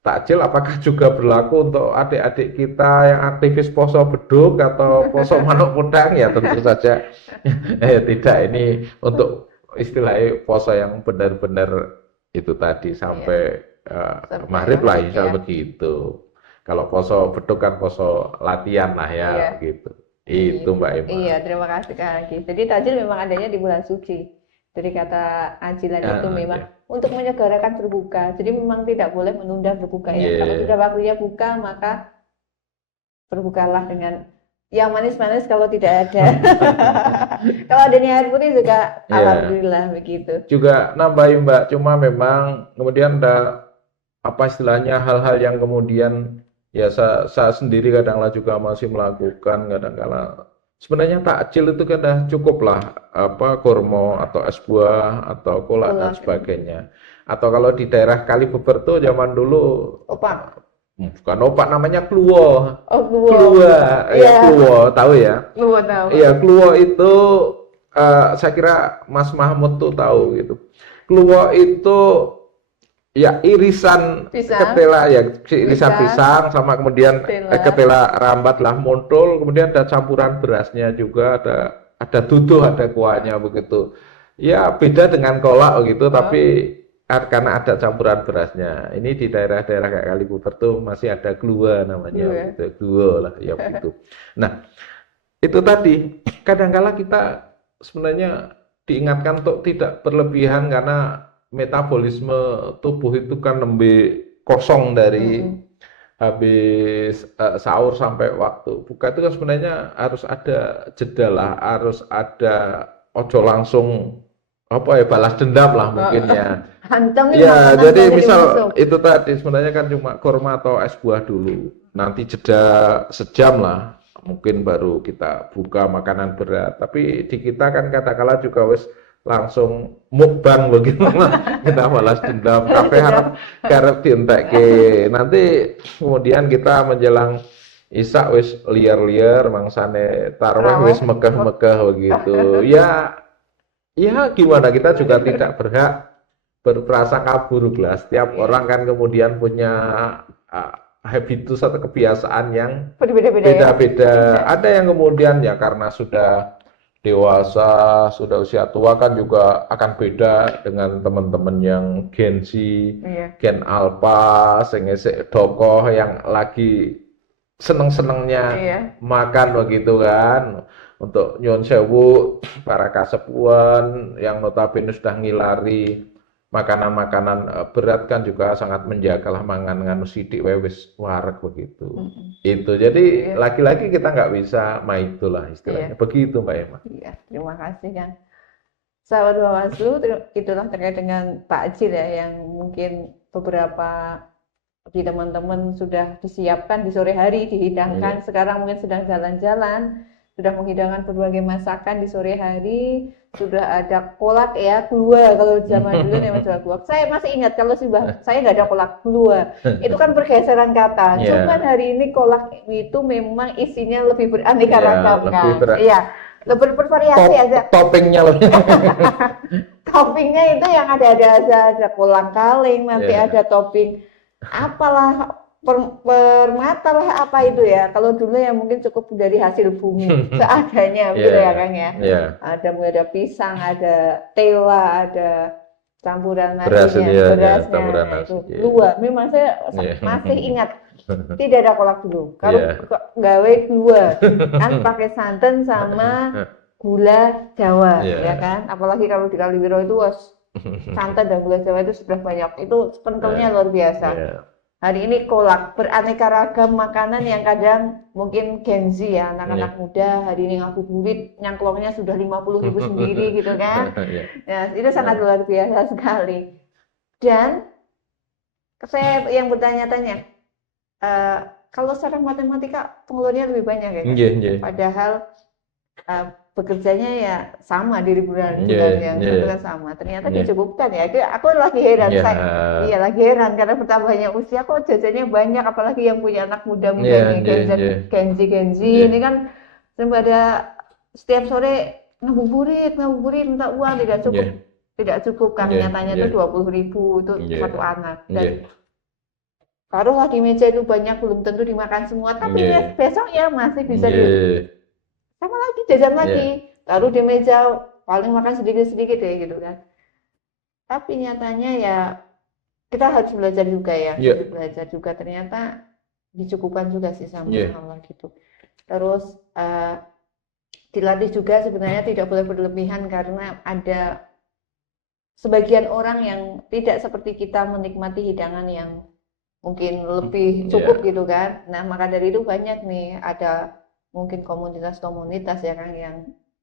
takjil apakah juga berlaku untuk adik-adik kita yang aktivis poso beduk atau poso manuk pudang? Ya tentu saja tidak. Ini untuk istilahnya poso yang benar-benar itu tadi sampai maghrib lah insya Allah begitu. Kalau poso beduk kan poso latihan lah ya begitu. Itu Mbak Emma. Iya, terima kasih Kak Agi. Jadi takjil memang adanya di bulan suci. Jadi kata ajilan itu memang untuk menyegerakan berbuka. Jadi memang tidak boleh menunda berbuka ya. Kalau sudah waktunya buka maka berbukalah dengan yang manis-manis kalau tidak ada. Kalau adanya air putih juga alhamdulillah begitu. Juga nambahin Mbak, cuma memang kemudian ada apa istilahnya hal-hal yang kemudian ya saya sendiri kadang-kala juga masih melakukan kadang-kala. Sebenarnya takjil itu kan dah cukup lah apa kurma atau es buah atau cola dan sebagainya. Atau kalau di daerah Kalibeber tuh zaman dulu opak. Bukan opak, namanya kluwo. Oh, kluwo. Kluwo, ya kluwo, tahu ya? Kluwo tahu. Iya, kluwo itu saya kira Mas Mahmud tuh tahu gitu. Kluwo itu ya irisan ketela ya, irisan pisang sama kemudian ketela rambat lah muntul, kemudian ada campuran berasnya juga, ada duduh, ada kuahnya begitu. Ya beda dengan kolak gitu, tapi karena ada campuran berasnya. Ini di daerah-daerah kayak Kalibeber tuh masih ada glua namanya, gitu. Glua lah ya begitu. Nah, itu tadi kadang-kala kita sebenarnya diingatkan untuk tidak berlebihan karena metabolisme tubuh itu kan nembe kosong dari habis sahur sampai waktu buka itu kan sebenarnya harus ada jeda lah, harus ada ojo langsung apa ya balas dendam lah mungkin ya. Ya, jadi misal itu tadi sebenarnya kan cuma kurma atau es buah dulu. Nanti jeda sejam lah, mungkin baru kita buka makanan berat. Tapi di kita kan katakanlah juga wis langsung mukbang begitu kita balas dendam kafe harap dientekke nanti kemudian kita menjelang isak wis liar-liar mangsane tarawih wis megah-megah begitu ya gimana kita juga tidak berhak berprasangka buruk lah. Setiap orang kan kemudian punya habitus atau kebiasaan yang beda-beda. Ada yang kemudian ya karena sudah dewasa, sudah usia tua kan juga akan beda dengan teman-teman yang Gen Z, Iya. Gen Alpha, sing isih dokoh yang lagi seneng-senengnya Iya. makan begitu kan. Untuk nyuwun sewu para kasepuan yang notabene sudah ngilari makanan-makanan berat kan juga sangat menjagalah mangan nganu sithik wae wis wareg begitu. Mm-mm. Itu jadi Iya. laki-laki kita nggak bisa maitulah istilahnya Iya. begitu Mbak Emma. Iya. Terima kasih kan. Sahabat Bawaslu, itulah terkait dengan takjil ya yang mungkin beberapa di teman-teman sudah disiapkan di sore hari, dihidangkan. Sekarang mungkin sedang jalan-jalan, sudah menghidangkan berbagai masakan di sore hari. Sudah ada kolak ya, gluwa. Kalau zaman dulu memang jual gluwa. Saya masih ingat kalau saya nggak ada kolak gluwa. Itu kan pergeseran kata. Iya. Cuman hari ini kolak itu memang isinya lebih beraneka Iya, ragam lebih kan. Iya, lebih bervariasi aja. Toppingnya lebih. Toppingnya itu yang ada kolang kaling, nanti Iya. ada topping apalah permata lah apa itu ya. Kalau dulu ya mungkin cukup dari hasil bumi seadanya gitu ya Kang ya. Iya. Ada pisang, ada tela, ada campuran Beras nasinya, ini ya, berasnya, campuran nah, itu nasi. luar. Memang saya Iya. masih ingat tidak ada kolak dulu. Kalau Iya. gawe gua kan pakai santan sama gula Jawa Iya. ya kan. Apalagi kalau di Kaliwiro itu santan dan gula Jawa itu sudah banyak. Itu kentalnya luar biasa. Iya. Hari ini kolak beraneka ragam makanan yang kadang mungkin Gen Z ya, anak-anak muda hari ini ngabuburit nyangklongnya sudah 50.000 sendiri gitu kan. Iya. Ya, itu sangat luar biasa sekali. Dan saya yang bertanya-tanya, kalau secara matematika pengeluarannya lebih banyak ya kan? Iya, iya. Padahal bekerjanya ya sama di bulan yang sebetulnya sama. Ternyata dicukupkan ya. Aku lagi heran, iya lagi heran karena bertambahnya usia kok jajannya banyak, apalagi yang punya anak muda-muda nih, Gen Z ini kan pada setiap sore ngabuburit minta uang tidak cukup kan, nyatanya itu 20.000 itu satu anak. Dan taruhlah di meja itu banyak, belum tentu dimakan semua, tapi besok ya masih bisa sama lagi jajan lagi, taruh di meja paling makan sedikit-sedikit ya gitu kan. Tapi nyatanya ya kita harus belajar juga ya, belajar juga ternyata dicukupkan juga sih sama Allah gitu. Terus dilatih juga sebenarnya tidak boleh berlebihan karena ada sebagian orang yang tidak seperti kita menikmati hidangan yang mungkin lebih cukup gitu kan. Nah maka dari itu banyak nih ada mungkin komunitas-komunitas ya kan yang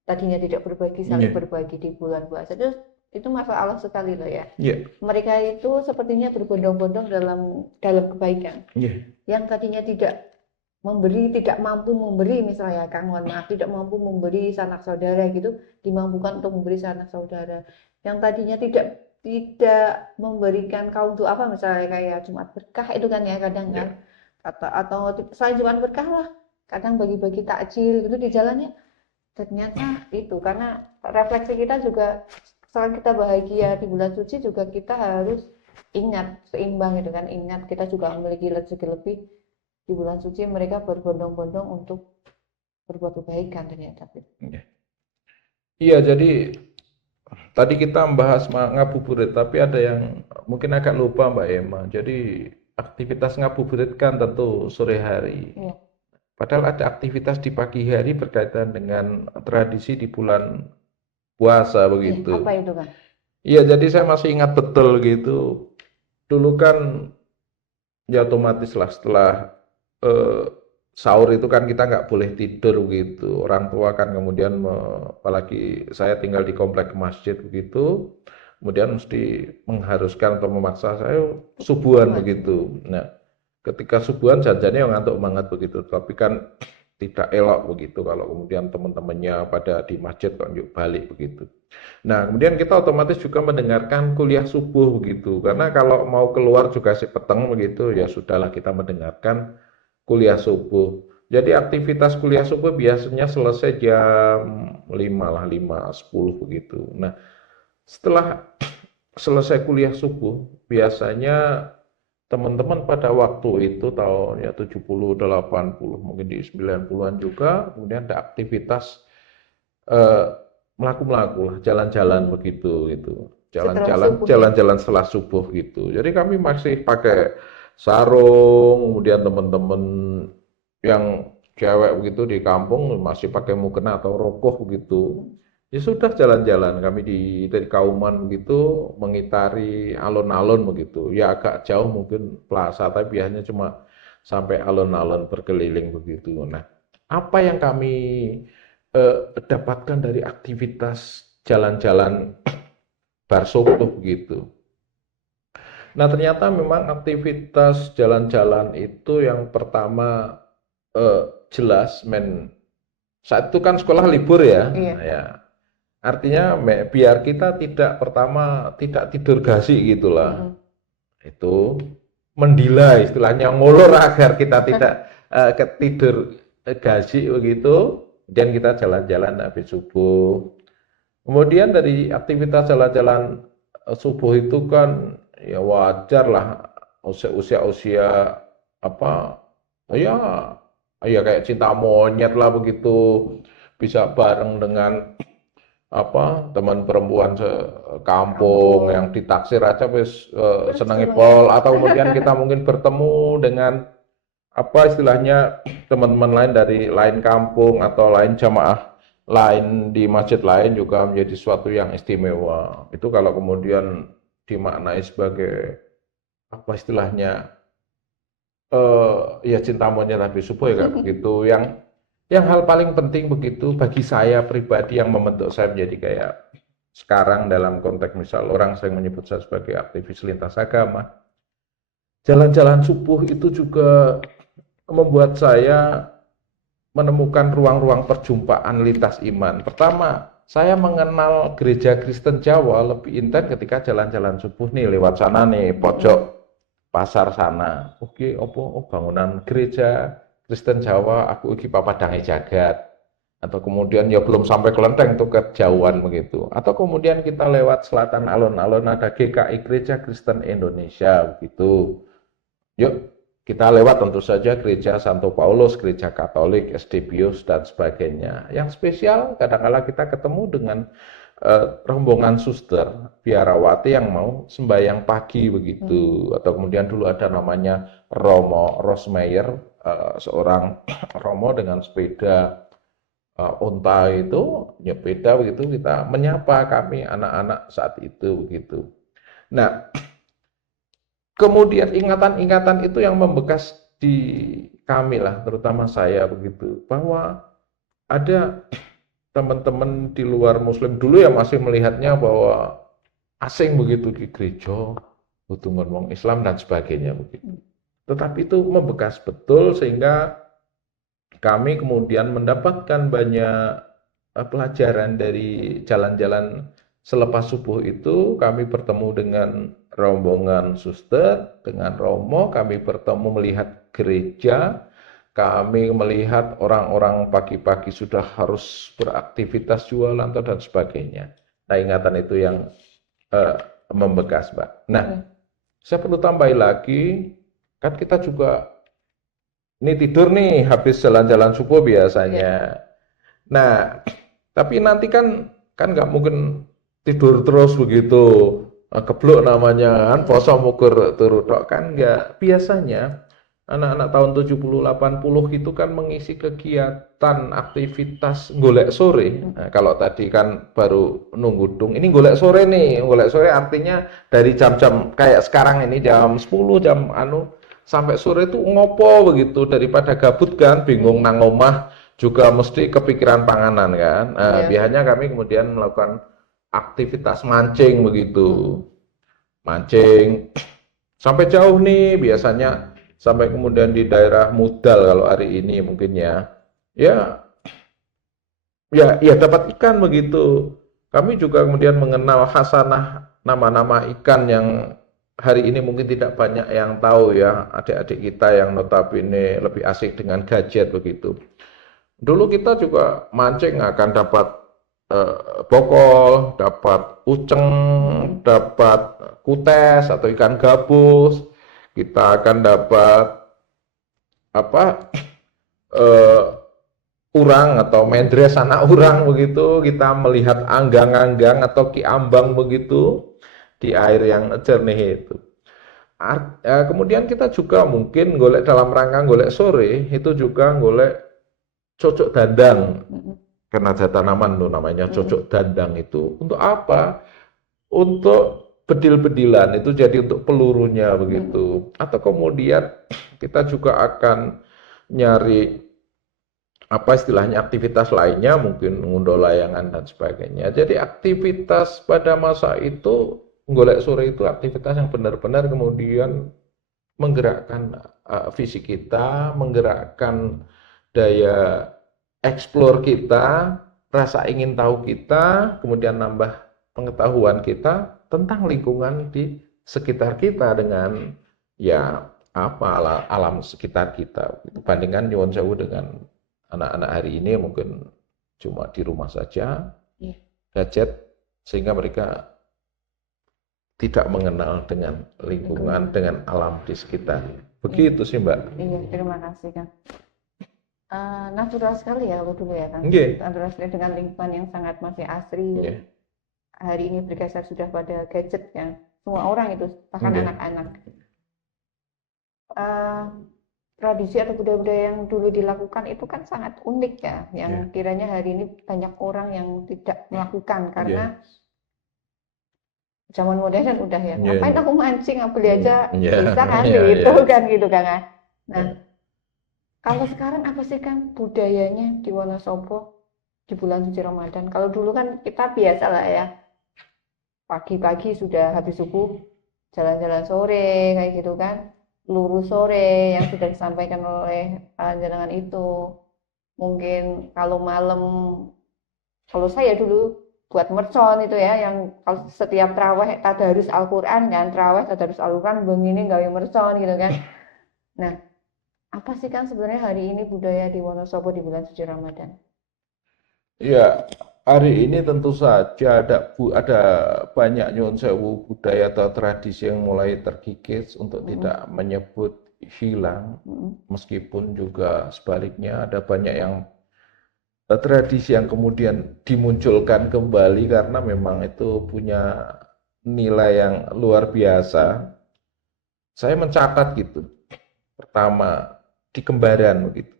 tadinya tidak berbagi saling berbagi di bulan puasa itu masalah sekali loh ya. Mereka itu sepertinya berbondong-bondong dalam kebaikan. Yang tadinya tidak mampu memberi misalnya Kang, mohon maaf, tidak mampu memberi sanak saudara gitu, dimampukan untuk memberi sanak saudara. Yang tadinya tidak memberikan kaum doa apa misalnya kayak Jumat berkah itu kan ya kadang kan. Atau selain Jumat berkah lah kadang bagi-bagi takjil gitu di jalannya, ternyata itu karena refleksi kita juga saat kita bahagia di bulan suci juga kita harus ingat seimbang gitu kan, ingat kita juga memiliki rezeki lebih di bulan suci, mereka berbondong-bondong untuk berbuat kebaikan ternyata. Iya, jadi tadi kita membahas ngabuburit, tapi ada yang mungkin agak lupa Mbak Emma. Jadi aktivitas ngabuburit kan tentu sore hari. Padahal ada aktivitas di pagi hari berkaitan dengan tradisi di bulan puasa begitu. Apa itu kan? Iya, jadi saya masih ingat betul gitu. Dulu kan ya otomatis lah setelah sahur itu kan kita nggak boleh tidur begitu. Orang tua kan kemudian apalagi saya tinggal di komplek masjid begitu, kemudian mesti mengharuskan atau memaksa saya subuhan begitu. Nah, ketika subuhan jajannya ngantuk banget begitu, tapi kan tidak elok begitu kalau kemudian teman-temannya pada di masjid kok balik begitu. Nah, kemudian kita otomatis juga mendengarkan kuliah subuh begitu, karena kalau mau keluar juga si peteng begitu, ya sudahlah kita mendengarkan kuliah subuh. Jadi aktivitas kuliah subuh biasanya selesai jam 5 lah, 5:10 begitu. Nah, setelah selesai kuliah subuh, biasanya teman-teman pada waktu itu tahunnya 70, 80, mungkin di 90-an juga, kemudian ada aktivitas eh, melaku-melaku lah, jalan-jalan begitu gitu. Setelah Jalan-jalan, subuh ya. jalan-jalan setelah subuh gitu. Jadi kami masih pakai sarung, kemudian teman-teman yang cewek begitu di kampung masih pakai mukena atau rokok begitu. Ya sudah jalan-jalan kami dari Kauman begitu mengitari alun-alun begitu. Ya agak jauh mungkin Plaza tapi hanya cuma sampai alun-alun berkeliling begitu. Nah, apa yang kami dapatkan dari aktivitas jalan-jalan bar subuh begitu. Nah, ternyata memang aktivitas jalan-jalan itu yang pertama jelas saat itu kan sekolah libur ya. Iya. Nah, ya. Artinya biar kita tidak pertama tidak tidur gasi gitulah. Itu mendila istilahnya ngulur agar kita tidak ketidur gasi begitu. Dan kita jalan-jalan habis subuh. Kemudian dari aktivitas jalan-jalan subuh itu kan ya wajar lah usia-usia apa ya ya kayak cinta monyet lah begitu bisa bareng dengan apa teman perempuan sekampung yang Kampung. ditaksir aja wis senengi Seneng ya. pol atau kemudian kita mungkin bertemu dengan apa istilahnya teman-teman lain dari lain kampung atau lain jamaah lain di masjid lain juga menjadi suatu yang istimewa. Itu kalau kemudian dimaknai sebagai apa istilahnya ya cinta monyet habis subuh ya kayak begitu. Yang hal paling penting begitu bagi saya pribadi yang membentuk saya menjadi kayak sekarang dalam konteks misal orang saya menyebut saya sebagai aktivis lintas agama. Jalan-jalan subuh itu juga membuat saya menemukan ruang-ruang perjumpaan lintas iman. Pertama, saya mengenal gereja Kristen Jawa lebih intens ketika jalan-jalan subuh nih lewat sana nih pojok pasar sana. Oke, opo bangunan gereja Kristen Jawa aku iki papadange jagat. Atau kemudian ya belum sampai kelenteng tuh kejauhan begitu. Atau kemudian kita lewat selatan alun-alun ada GKI Gereja Kristen Indonesia begitu. Yuk kita lewat tentu saja gereja Santo Paulus, gereja Katolik, SD Pius, dan sebagainya. Yang spesial kadang-kala kita ketemu dengan rombongan suster biarawati yang mau sembahyang pagi begitu. Atau kemudian dulu ada namanya Romo Rosmeyer, seorang Romo dengan sepeda unta itu, nyepeda begitu kita menyapa kami anak-anak saat itu begitu. Nah, kemudian ingatan-ingatan itu yang membekas di kami lah, terutama saya begitu, bahwa ada teman-teman di luar Muslim dulu yang masih melihatnya bahwa asing begitu di gereja, butuh ngomong Islam dan sebagainya begitu. Tetapi itu membekas betul sehingga kami kemudian mendapatkan banyak pelajaran dari jalan-jalan selepas subuh itu. Kami bertemu dengan rombongan suster, dengan romo, kami bertemu melihat gereja, kami melihat orang-orang pagi-pagi sudah harus beraktivitas jualan dan sebagainya. Nah, ingatan itu yang membekas, Mbak. Nah, saya perlu tambahin lagi, kan kita juga ini tidur nih habis jalan-jalan subuh biasanya. Nah, tapi nanti kan nggak mungkin tidur terus begitu. Keblok namanya kan poso mukur turu tok kan nggak. Biasanya anak-anak tahun 70 80 itu kan mengisi kegiatan aktivitas golek sore. Nah, kalau tadi kan baru nunggu dung, ini golek sore nih. Golek sore artinya dari jam-jam kayak sekarang ini jam 10 jam sampai sore itu ngopo begitu daripada gabut kan bingung nang omah juga mesti kepikiran panganan kan. Biasanya kami kemudian melakukan aktivitas mancing begitu. Mancing sampai jauh nih biasanya sampai kemudian di daerah Mudal kalau hari ini mungkin ya. Ya dapat ikan begitu. Kami juga kemudian mengenal khasanah nama-nama ikan yang hari ini mungkin tidak banyak yang tahu ya, adik-adik kita yang notabene lebih asik dengan gadget begitu. Dulu kita juga mancing akan dapat bokol, dapat uceng, dapat kutes atau ikan gabus. Kita akan dapat apa? urang atau mendres anak urang begitu, kita melihat anggang-anggang atau kiambang begitu di air yang jernih itu. Kemudian kita juga mungkin golek dalam rangka golek sore itu juga golek cocok dandang. Karena ada tanaman tuh namanya cocok dandang itu untuk apa? Untuk bedil-bedilan itu jadi untuk pelurunya begitu. Atau kemudian kita juga akan nyari apa istilahnya aktivitas lainnya mungkin ngunduh layangan dan sebagainya. Jadi aktivitas pada masa itu golek sore itu aktivitas yang benar-benar kemudian menggerakkan fisik kita, menggerakkan daya eksplor kita, rasa ingin tahu kita, kemudian nambah pengetahuan kita tentang lingkungan di sekitar kita dengan ya apa alam sekitar kita. Bandingkan nyuwun sewu dengan anak-anak hari ini mungkin cuma di rumah saja, gadget, sehingga mereka tidak mengenal dengan lingkungan, dengan alam di sekitar. Begitu sih Mbak. Iya, terima kasih Kang. Natural sekali ya kalau dulu ya Kang. Natural sekali dengan lingkungan yang sangat masih asri. Hari ini bergeser sudah pada gadget ya. Semua orang itu, bahkan anak-anak. Tradisi atau budaya-budaya yang dulu dilakukan itu kan sangat unik ya, yang kiranya hari ini banyak orang yang tidak melakukan karena zaman modern kan udah ya, ngapain aku mancing, aku beli aja bisa kan, gitu kan. Nah, kalau sekarang apa sih kan budayanya di Wonosobo di bulan suci Ramadan? Kalau dulu kan kita biasa lah ya, pagi-pagi sudah habis subuh, jalan-jalan sore kayak gitu kan. Lurus sore yang sudah disampaikan oleh panjenengan itu. Mungkin kalau malam, kalau saya dulu buat mercon itu ya, yang kalau setiap traweh tadarus Al-Quran kan, traweh tadarus Al-Quran begini gawe mercon gitu kan. Nah, apa sih kan sebenarnya hari ini budaya di Wonosobo di bulan suci Ramadan? Ya, hari ini tentu saja ada banyak nyuwun sewu budaya atau tradisi yang mulai terkikis untuk tidak menyebut hilang, meskipun juga sebaliknya ada banyak yang tradisi yang kemudian dimunculkan kembali karena memang itu punya nilai yang luar biasa. Saya mencatat gitu. Pertama di Kembaran begitu.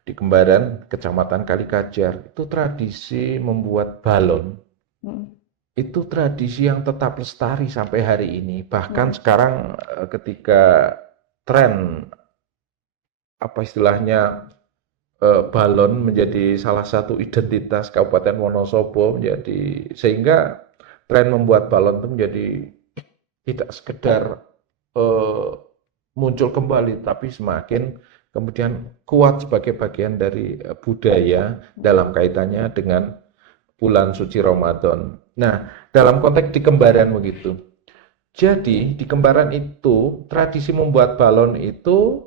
Di Kembaran, Kecamatan Kalikajar, itu tradisi membuat balon. Itu tradisi yang tetap lestari sampai hari ini. Bahkan sekarang ketika tren apa istilahnya balon menjadi salah satu identitas Kabupaten Wonosobo, menjadi sehingga tren membuat balon itu menjadi tidak sekedar muncul kembali, tapi semakin kemudian kuat sebagai bagian dari budaya dalam kaitannya dengan bulan suci Ramadan. Nah, dalam konteks di Kembaran begitu. Jadi, di Kembaran itu, tradisi membuat balon itu,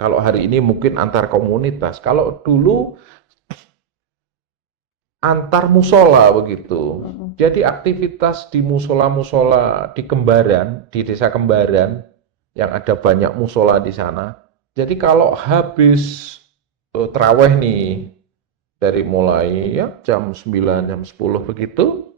kalau hari ini mungkin antar komunitas, kalau dulu antar musola begitu. Jadi, aktivitas di musola-musola di Kembaran, di desa Kembaran, yang ada banyak musola di sana. Jadi kalau habis traweh nih, dari mulai ya jam 9, jam 10 begitu,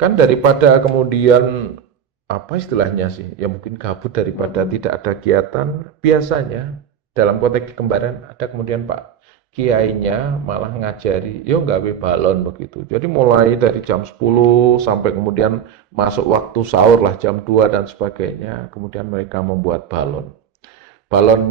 kan daripada kemudian apa istilahnya sih, ya mungkin kabut daripada tidak ada kegiatan, biasanya dalam konteks di Kembaran ada kemudian Pak Kiainya malah ngajari, yo nggawe balon begitu. Jadi mulai dari jam 10 sampai kemudian masuk waktu sahur lah jam 2 dan sebagainya, kemudian mereka membuat balon. Balon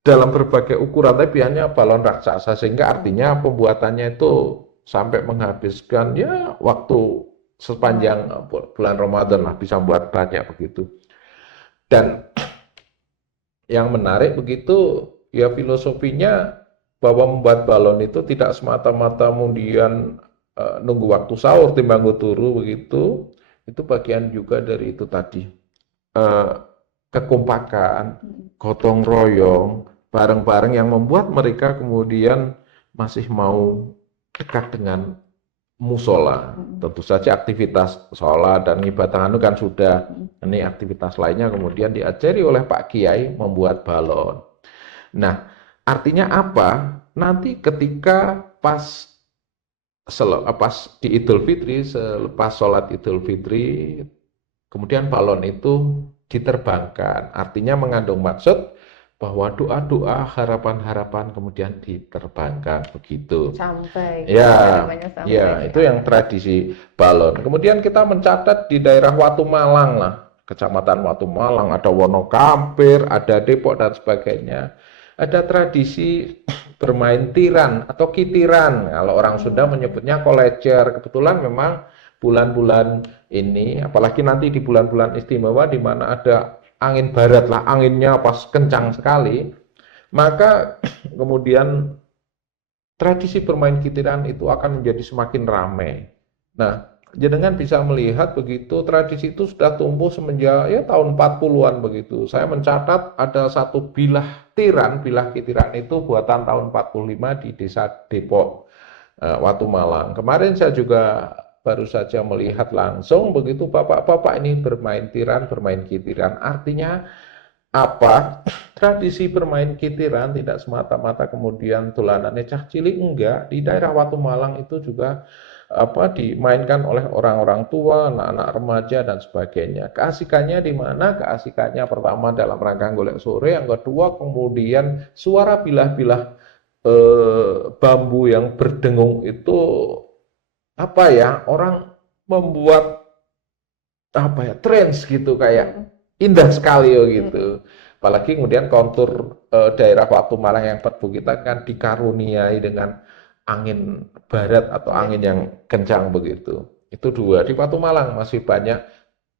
dalam berbagai ukuran, tapi hanya balon raksasa, sehingga artinya pembuatannya itu sampai menghabiskan ya waktu sepanjang bulan Ramadan lah, bisa membuat banyak begitu. Dan yang menarik begitu ya filosofinya bahwa membuat balon itu tidak semata-mata kemudian nunggu waktu sahur timbang turu begitu, itu bagian juga dari itu tadi. Kekompakan, gotong royong, bareng-bareng yang membuat mereka kemudian masih mau dekat dengan musola. Tentu saja aktivitas sholat dan ibadah itu kan sudah, ini aktivitas lainnya kemudian diajari oleh Pak Kiai membuat balon. Nah, Artinya apa? Nanti ketika pas di Idul Fitri, selepas sholat Idul Fitri, kemudian balon itu diterbangkan. Artinya mengandung maksud bahwa doa-doa, harapan-harapan kemudian diterbangkan begitu. Sampai gitu ya, Ya, namanya sampai ya, di itu yang tradisi balon. Kemudian kita mencatat di daerah Watu Malang lah, Kecamatan Watu Malang, ada Wonokampir, ada Depok dan sebagainya. Ada tradisi bermain tiran atau kitiran. Kalau orang Sunda menyebutnya kolecer. Kebetulan memang bulan-bulan ini, apalagi nanti di bulan-bulan istimewa di mana ada angin barat lah, anginnya pas kencang sekali, maka kemudian tradisi bermain kitiran itu akan menjadi semakin ramai. Nah, jenengan bisa melihat begitu tradisi itu sudah tumbuh semenjak ya tahun 40-an begitu. Saya mencatat ada satu bilah tiran, bilah kitiran itu buatan tahun 45 di Desa Depok, Watu Malang. Kemarin saya juga baru saja melihat langsung begitu bapak-bapak ini bermain tiran, bermain kitiran. Artinya apa? Tradisi bermain kitiran tidak semata-mata kemudian dolanannya cah cilik, enggak. Di daerah Watu Malang itu juga dimainkan oleh orang-orang tua, anak-anak remaja dan sebagainya. Keasikannya di mana? Keasikannya pertama dalam rangka golek sore, yang kedua kemudian suara bilah-bilah bambu yang berdengung itu orang membuat trance gitu, kayak indah sekali gitu. Apalagi kemudian kontur daerah Watu Malang yang perbukitan kan dikaruniai dengan angin barat atau angin yang kencang begitu. Itu dua. Di Watu Malang masih banyak.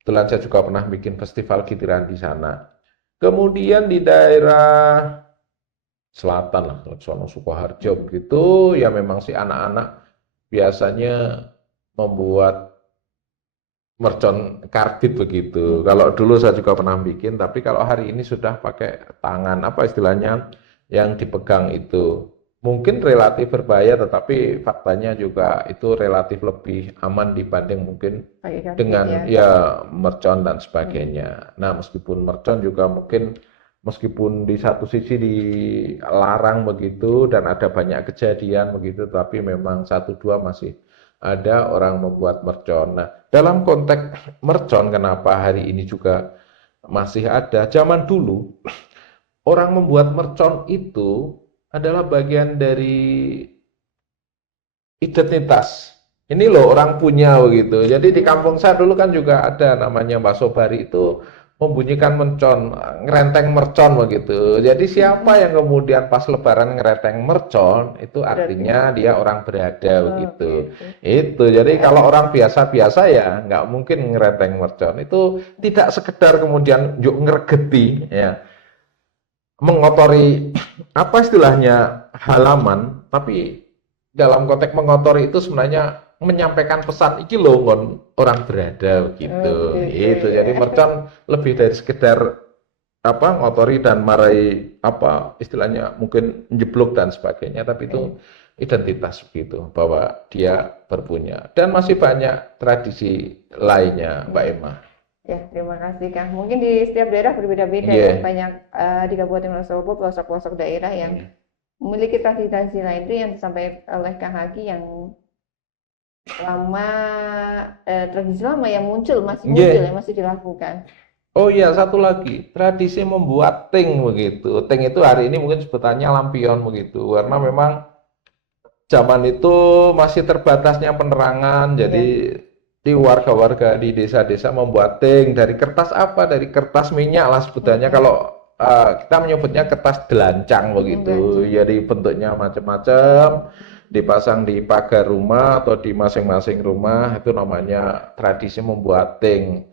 Kebetulan saya juga pernah bikin festival kitiran di sana. Kemudian di daerah selatan lah, Sono Sukoharjo begitu, ya memang si anak-anak biasanya membuat mercon karbit begitu. Kalau dulu saya juga pernah bikin, tapi kalau hari ini sudah pakai tangan, apa istilahnya, yang dipegang itu. Mungkin relatif berbahaya, tetapi faktanya juga itu relatif lebih aman dibanding mungkin pakai karbit dengan ya. ya mercon dan sebagainya. Nah, meskipun mercon juga mungkin meskipun di satu sisi dilarang begitu dan ada banyak kejadian begitu, tapi memang satu dua masih ada orang membuat mercon. Nah, dalam konteks mercon, kenapa hari ini juga masih ada? Zaman dulu, orang membuat mercon itu adalah bagian dari identitas. Ini loh orang punya begitu. Jadi di kampung saya dulu kan juga ada namanya Mbak Sobari itu membunyikan mercon, ngerenteng mercon begitu. Jadi siapa yang kemudian pas lebaran ngerenteng mercon, itu artinya dia orang berada begitu. Itu. Jadi kalau orang biasa-biasa ya nggak mungkin ngerenteng mercon. Itu tidak sekedar kemudian yuk ngeregeti ya, mengotori apa istilahnya halaman, tapi dalam konteks mengotori itu sebenarnya menyampaikan pesan iki lho ngon orang berada begitu. Itu jadi mercon lebih dari sekedar ngotori dan marai istilahnya mungkin njeblok dan sebagainya, tapi itu identitas begitu bahwa dia berpunya. Dan masih banyak tradisi lainnya, Mbak Emma. Ya, terima kasih Kang. Mungkin di setiap daerah berbeda-beda ya. Banyak di Kabupaten Wonosobo, pelosok-pelosok daerah yang memiliki tradisi lain itu yang disampaikan oleh Kang Haki yang lama, tradisi lama yang muncul, masih muncul ya, masih dilakukan. Oh iya, satu lagi, tradisi membuat ting begitu. Ting itu hari ini mungkin sebutannya lampion begitu, karena memang zaman itu masih terbatasnya penerangan, jadi di warga-warga di desa-desa membuat ting dari kertas Dari kertas minyak lah sebutannya. Kalau kita menyebutnya kertas delancang begitu. Jadi bentuknya macam-macam, dipasang di pagar rumah atau di masing-masing rumah, itu namanya tradisi membuat ting.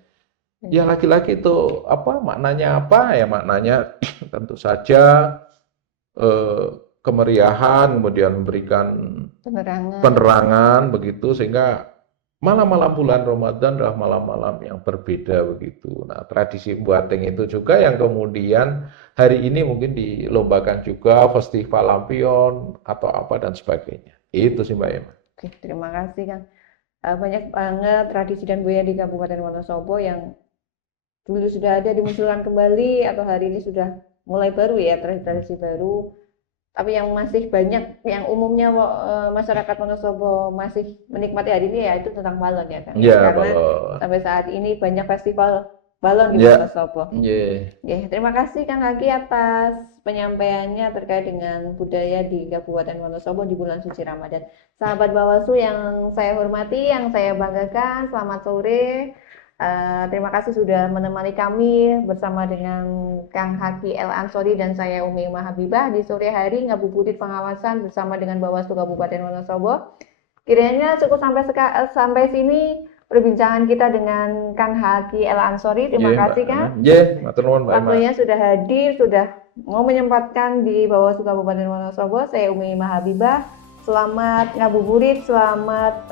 Ya lagi-lagi itu maknanya ya maknanya tentu saja kemeriahan, kemudian memberikan penerangan begitu, sehingga malam-malam bulan Ramadan adalah malam-malam yang berbeda begitu. Nah, tradisi buating itu juga yang kemudian hari ini mungkin dilombakan juga festival lampion atau apa dan sebagainya. Itu sih Mbak Emma. Oke, terima kasih Kang. Banyak banget tradisi dan budaya di Kabupaten Wonosobo yang dulu sudah ada dimunculkan kembali atau hari ini sudah mulai baru ya, tradisi baru. Tapi yang masih banyak, yang umumnya masyarakat Wonosobo masih menikmati hari ini ya itu tentang balon ya kan. Iya, Karena balon. sampai saat ini banyak festival balon di Iya. Wonosobo. Iya. Oke, terima kasih Kang Haki atas penyampaiannya terkait dengan budaya di Kabupaten Wonosobo di bulan suci Ramadan. Sahabat Bawaslu yang saya hormati, yang saya banggakan, selamat sore. Terima kasih sudah menemani kami bersama dengan Kang Haki El Ansori dan saya Umi Habibah di sore hari ngabuburit pengawasan bersama dengan Bawaslu Kabupaten Wonosobo. Kiranya cukup sampai sini perbincangan kita dengan Kang Haki El Ansori. Terima kasih Kang. Matur nuwun Mbak Emma. Waktunya sudah hadir, sudah mau menyempatkan di Bawaslu Kabupaten Wonosobo. Saya Umi Habibah. Selamat ngabuburit, selamat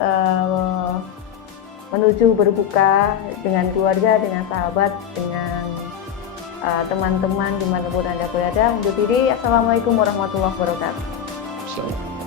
menuju berbuka dengan keluarga, dengan sahabat, dengan teman-teman dimanapun Anda berada. Undur diri, Assalamualaikum warahmatullahi wabarakatuh. Assalamualaikum.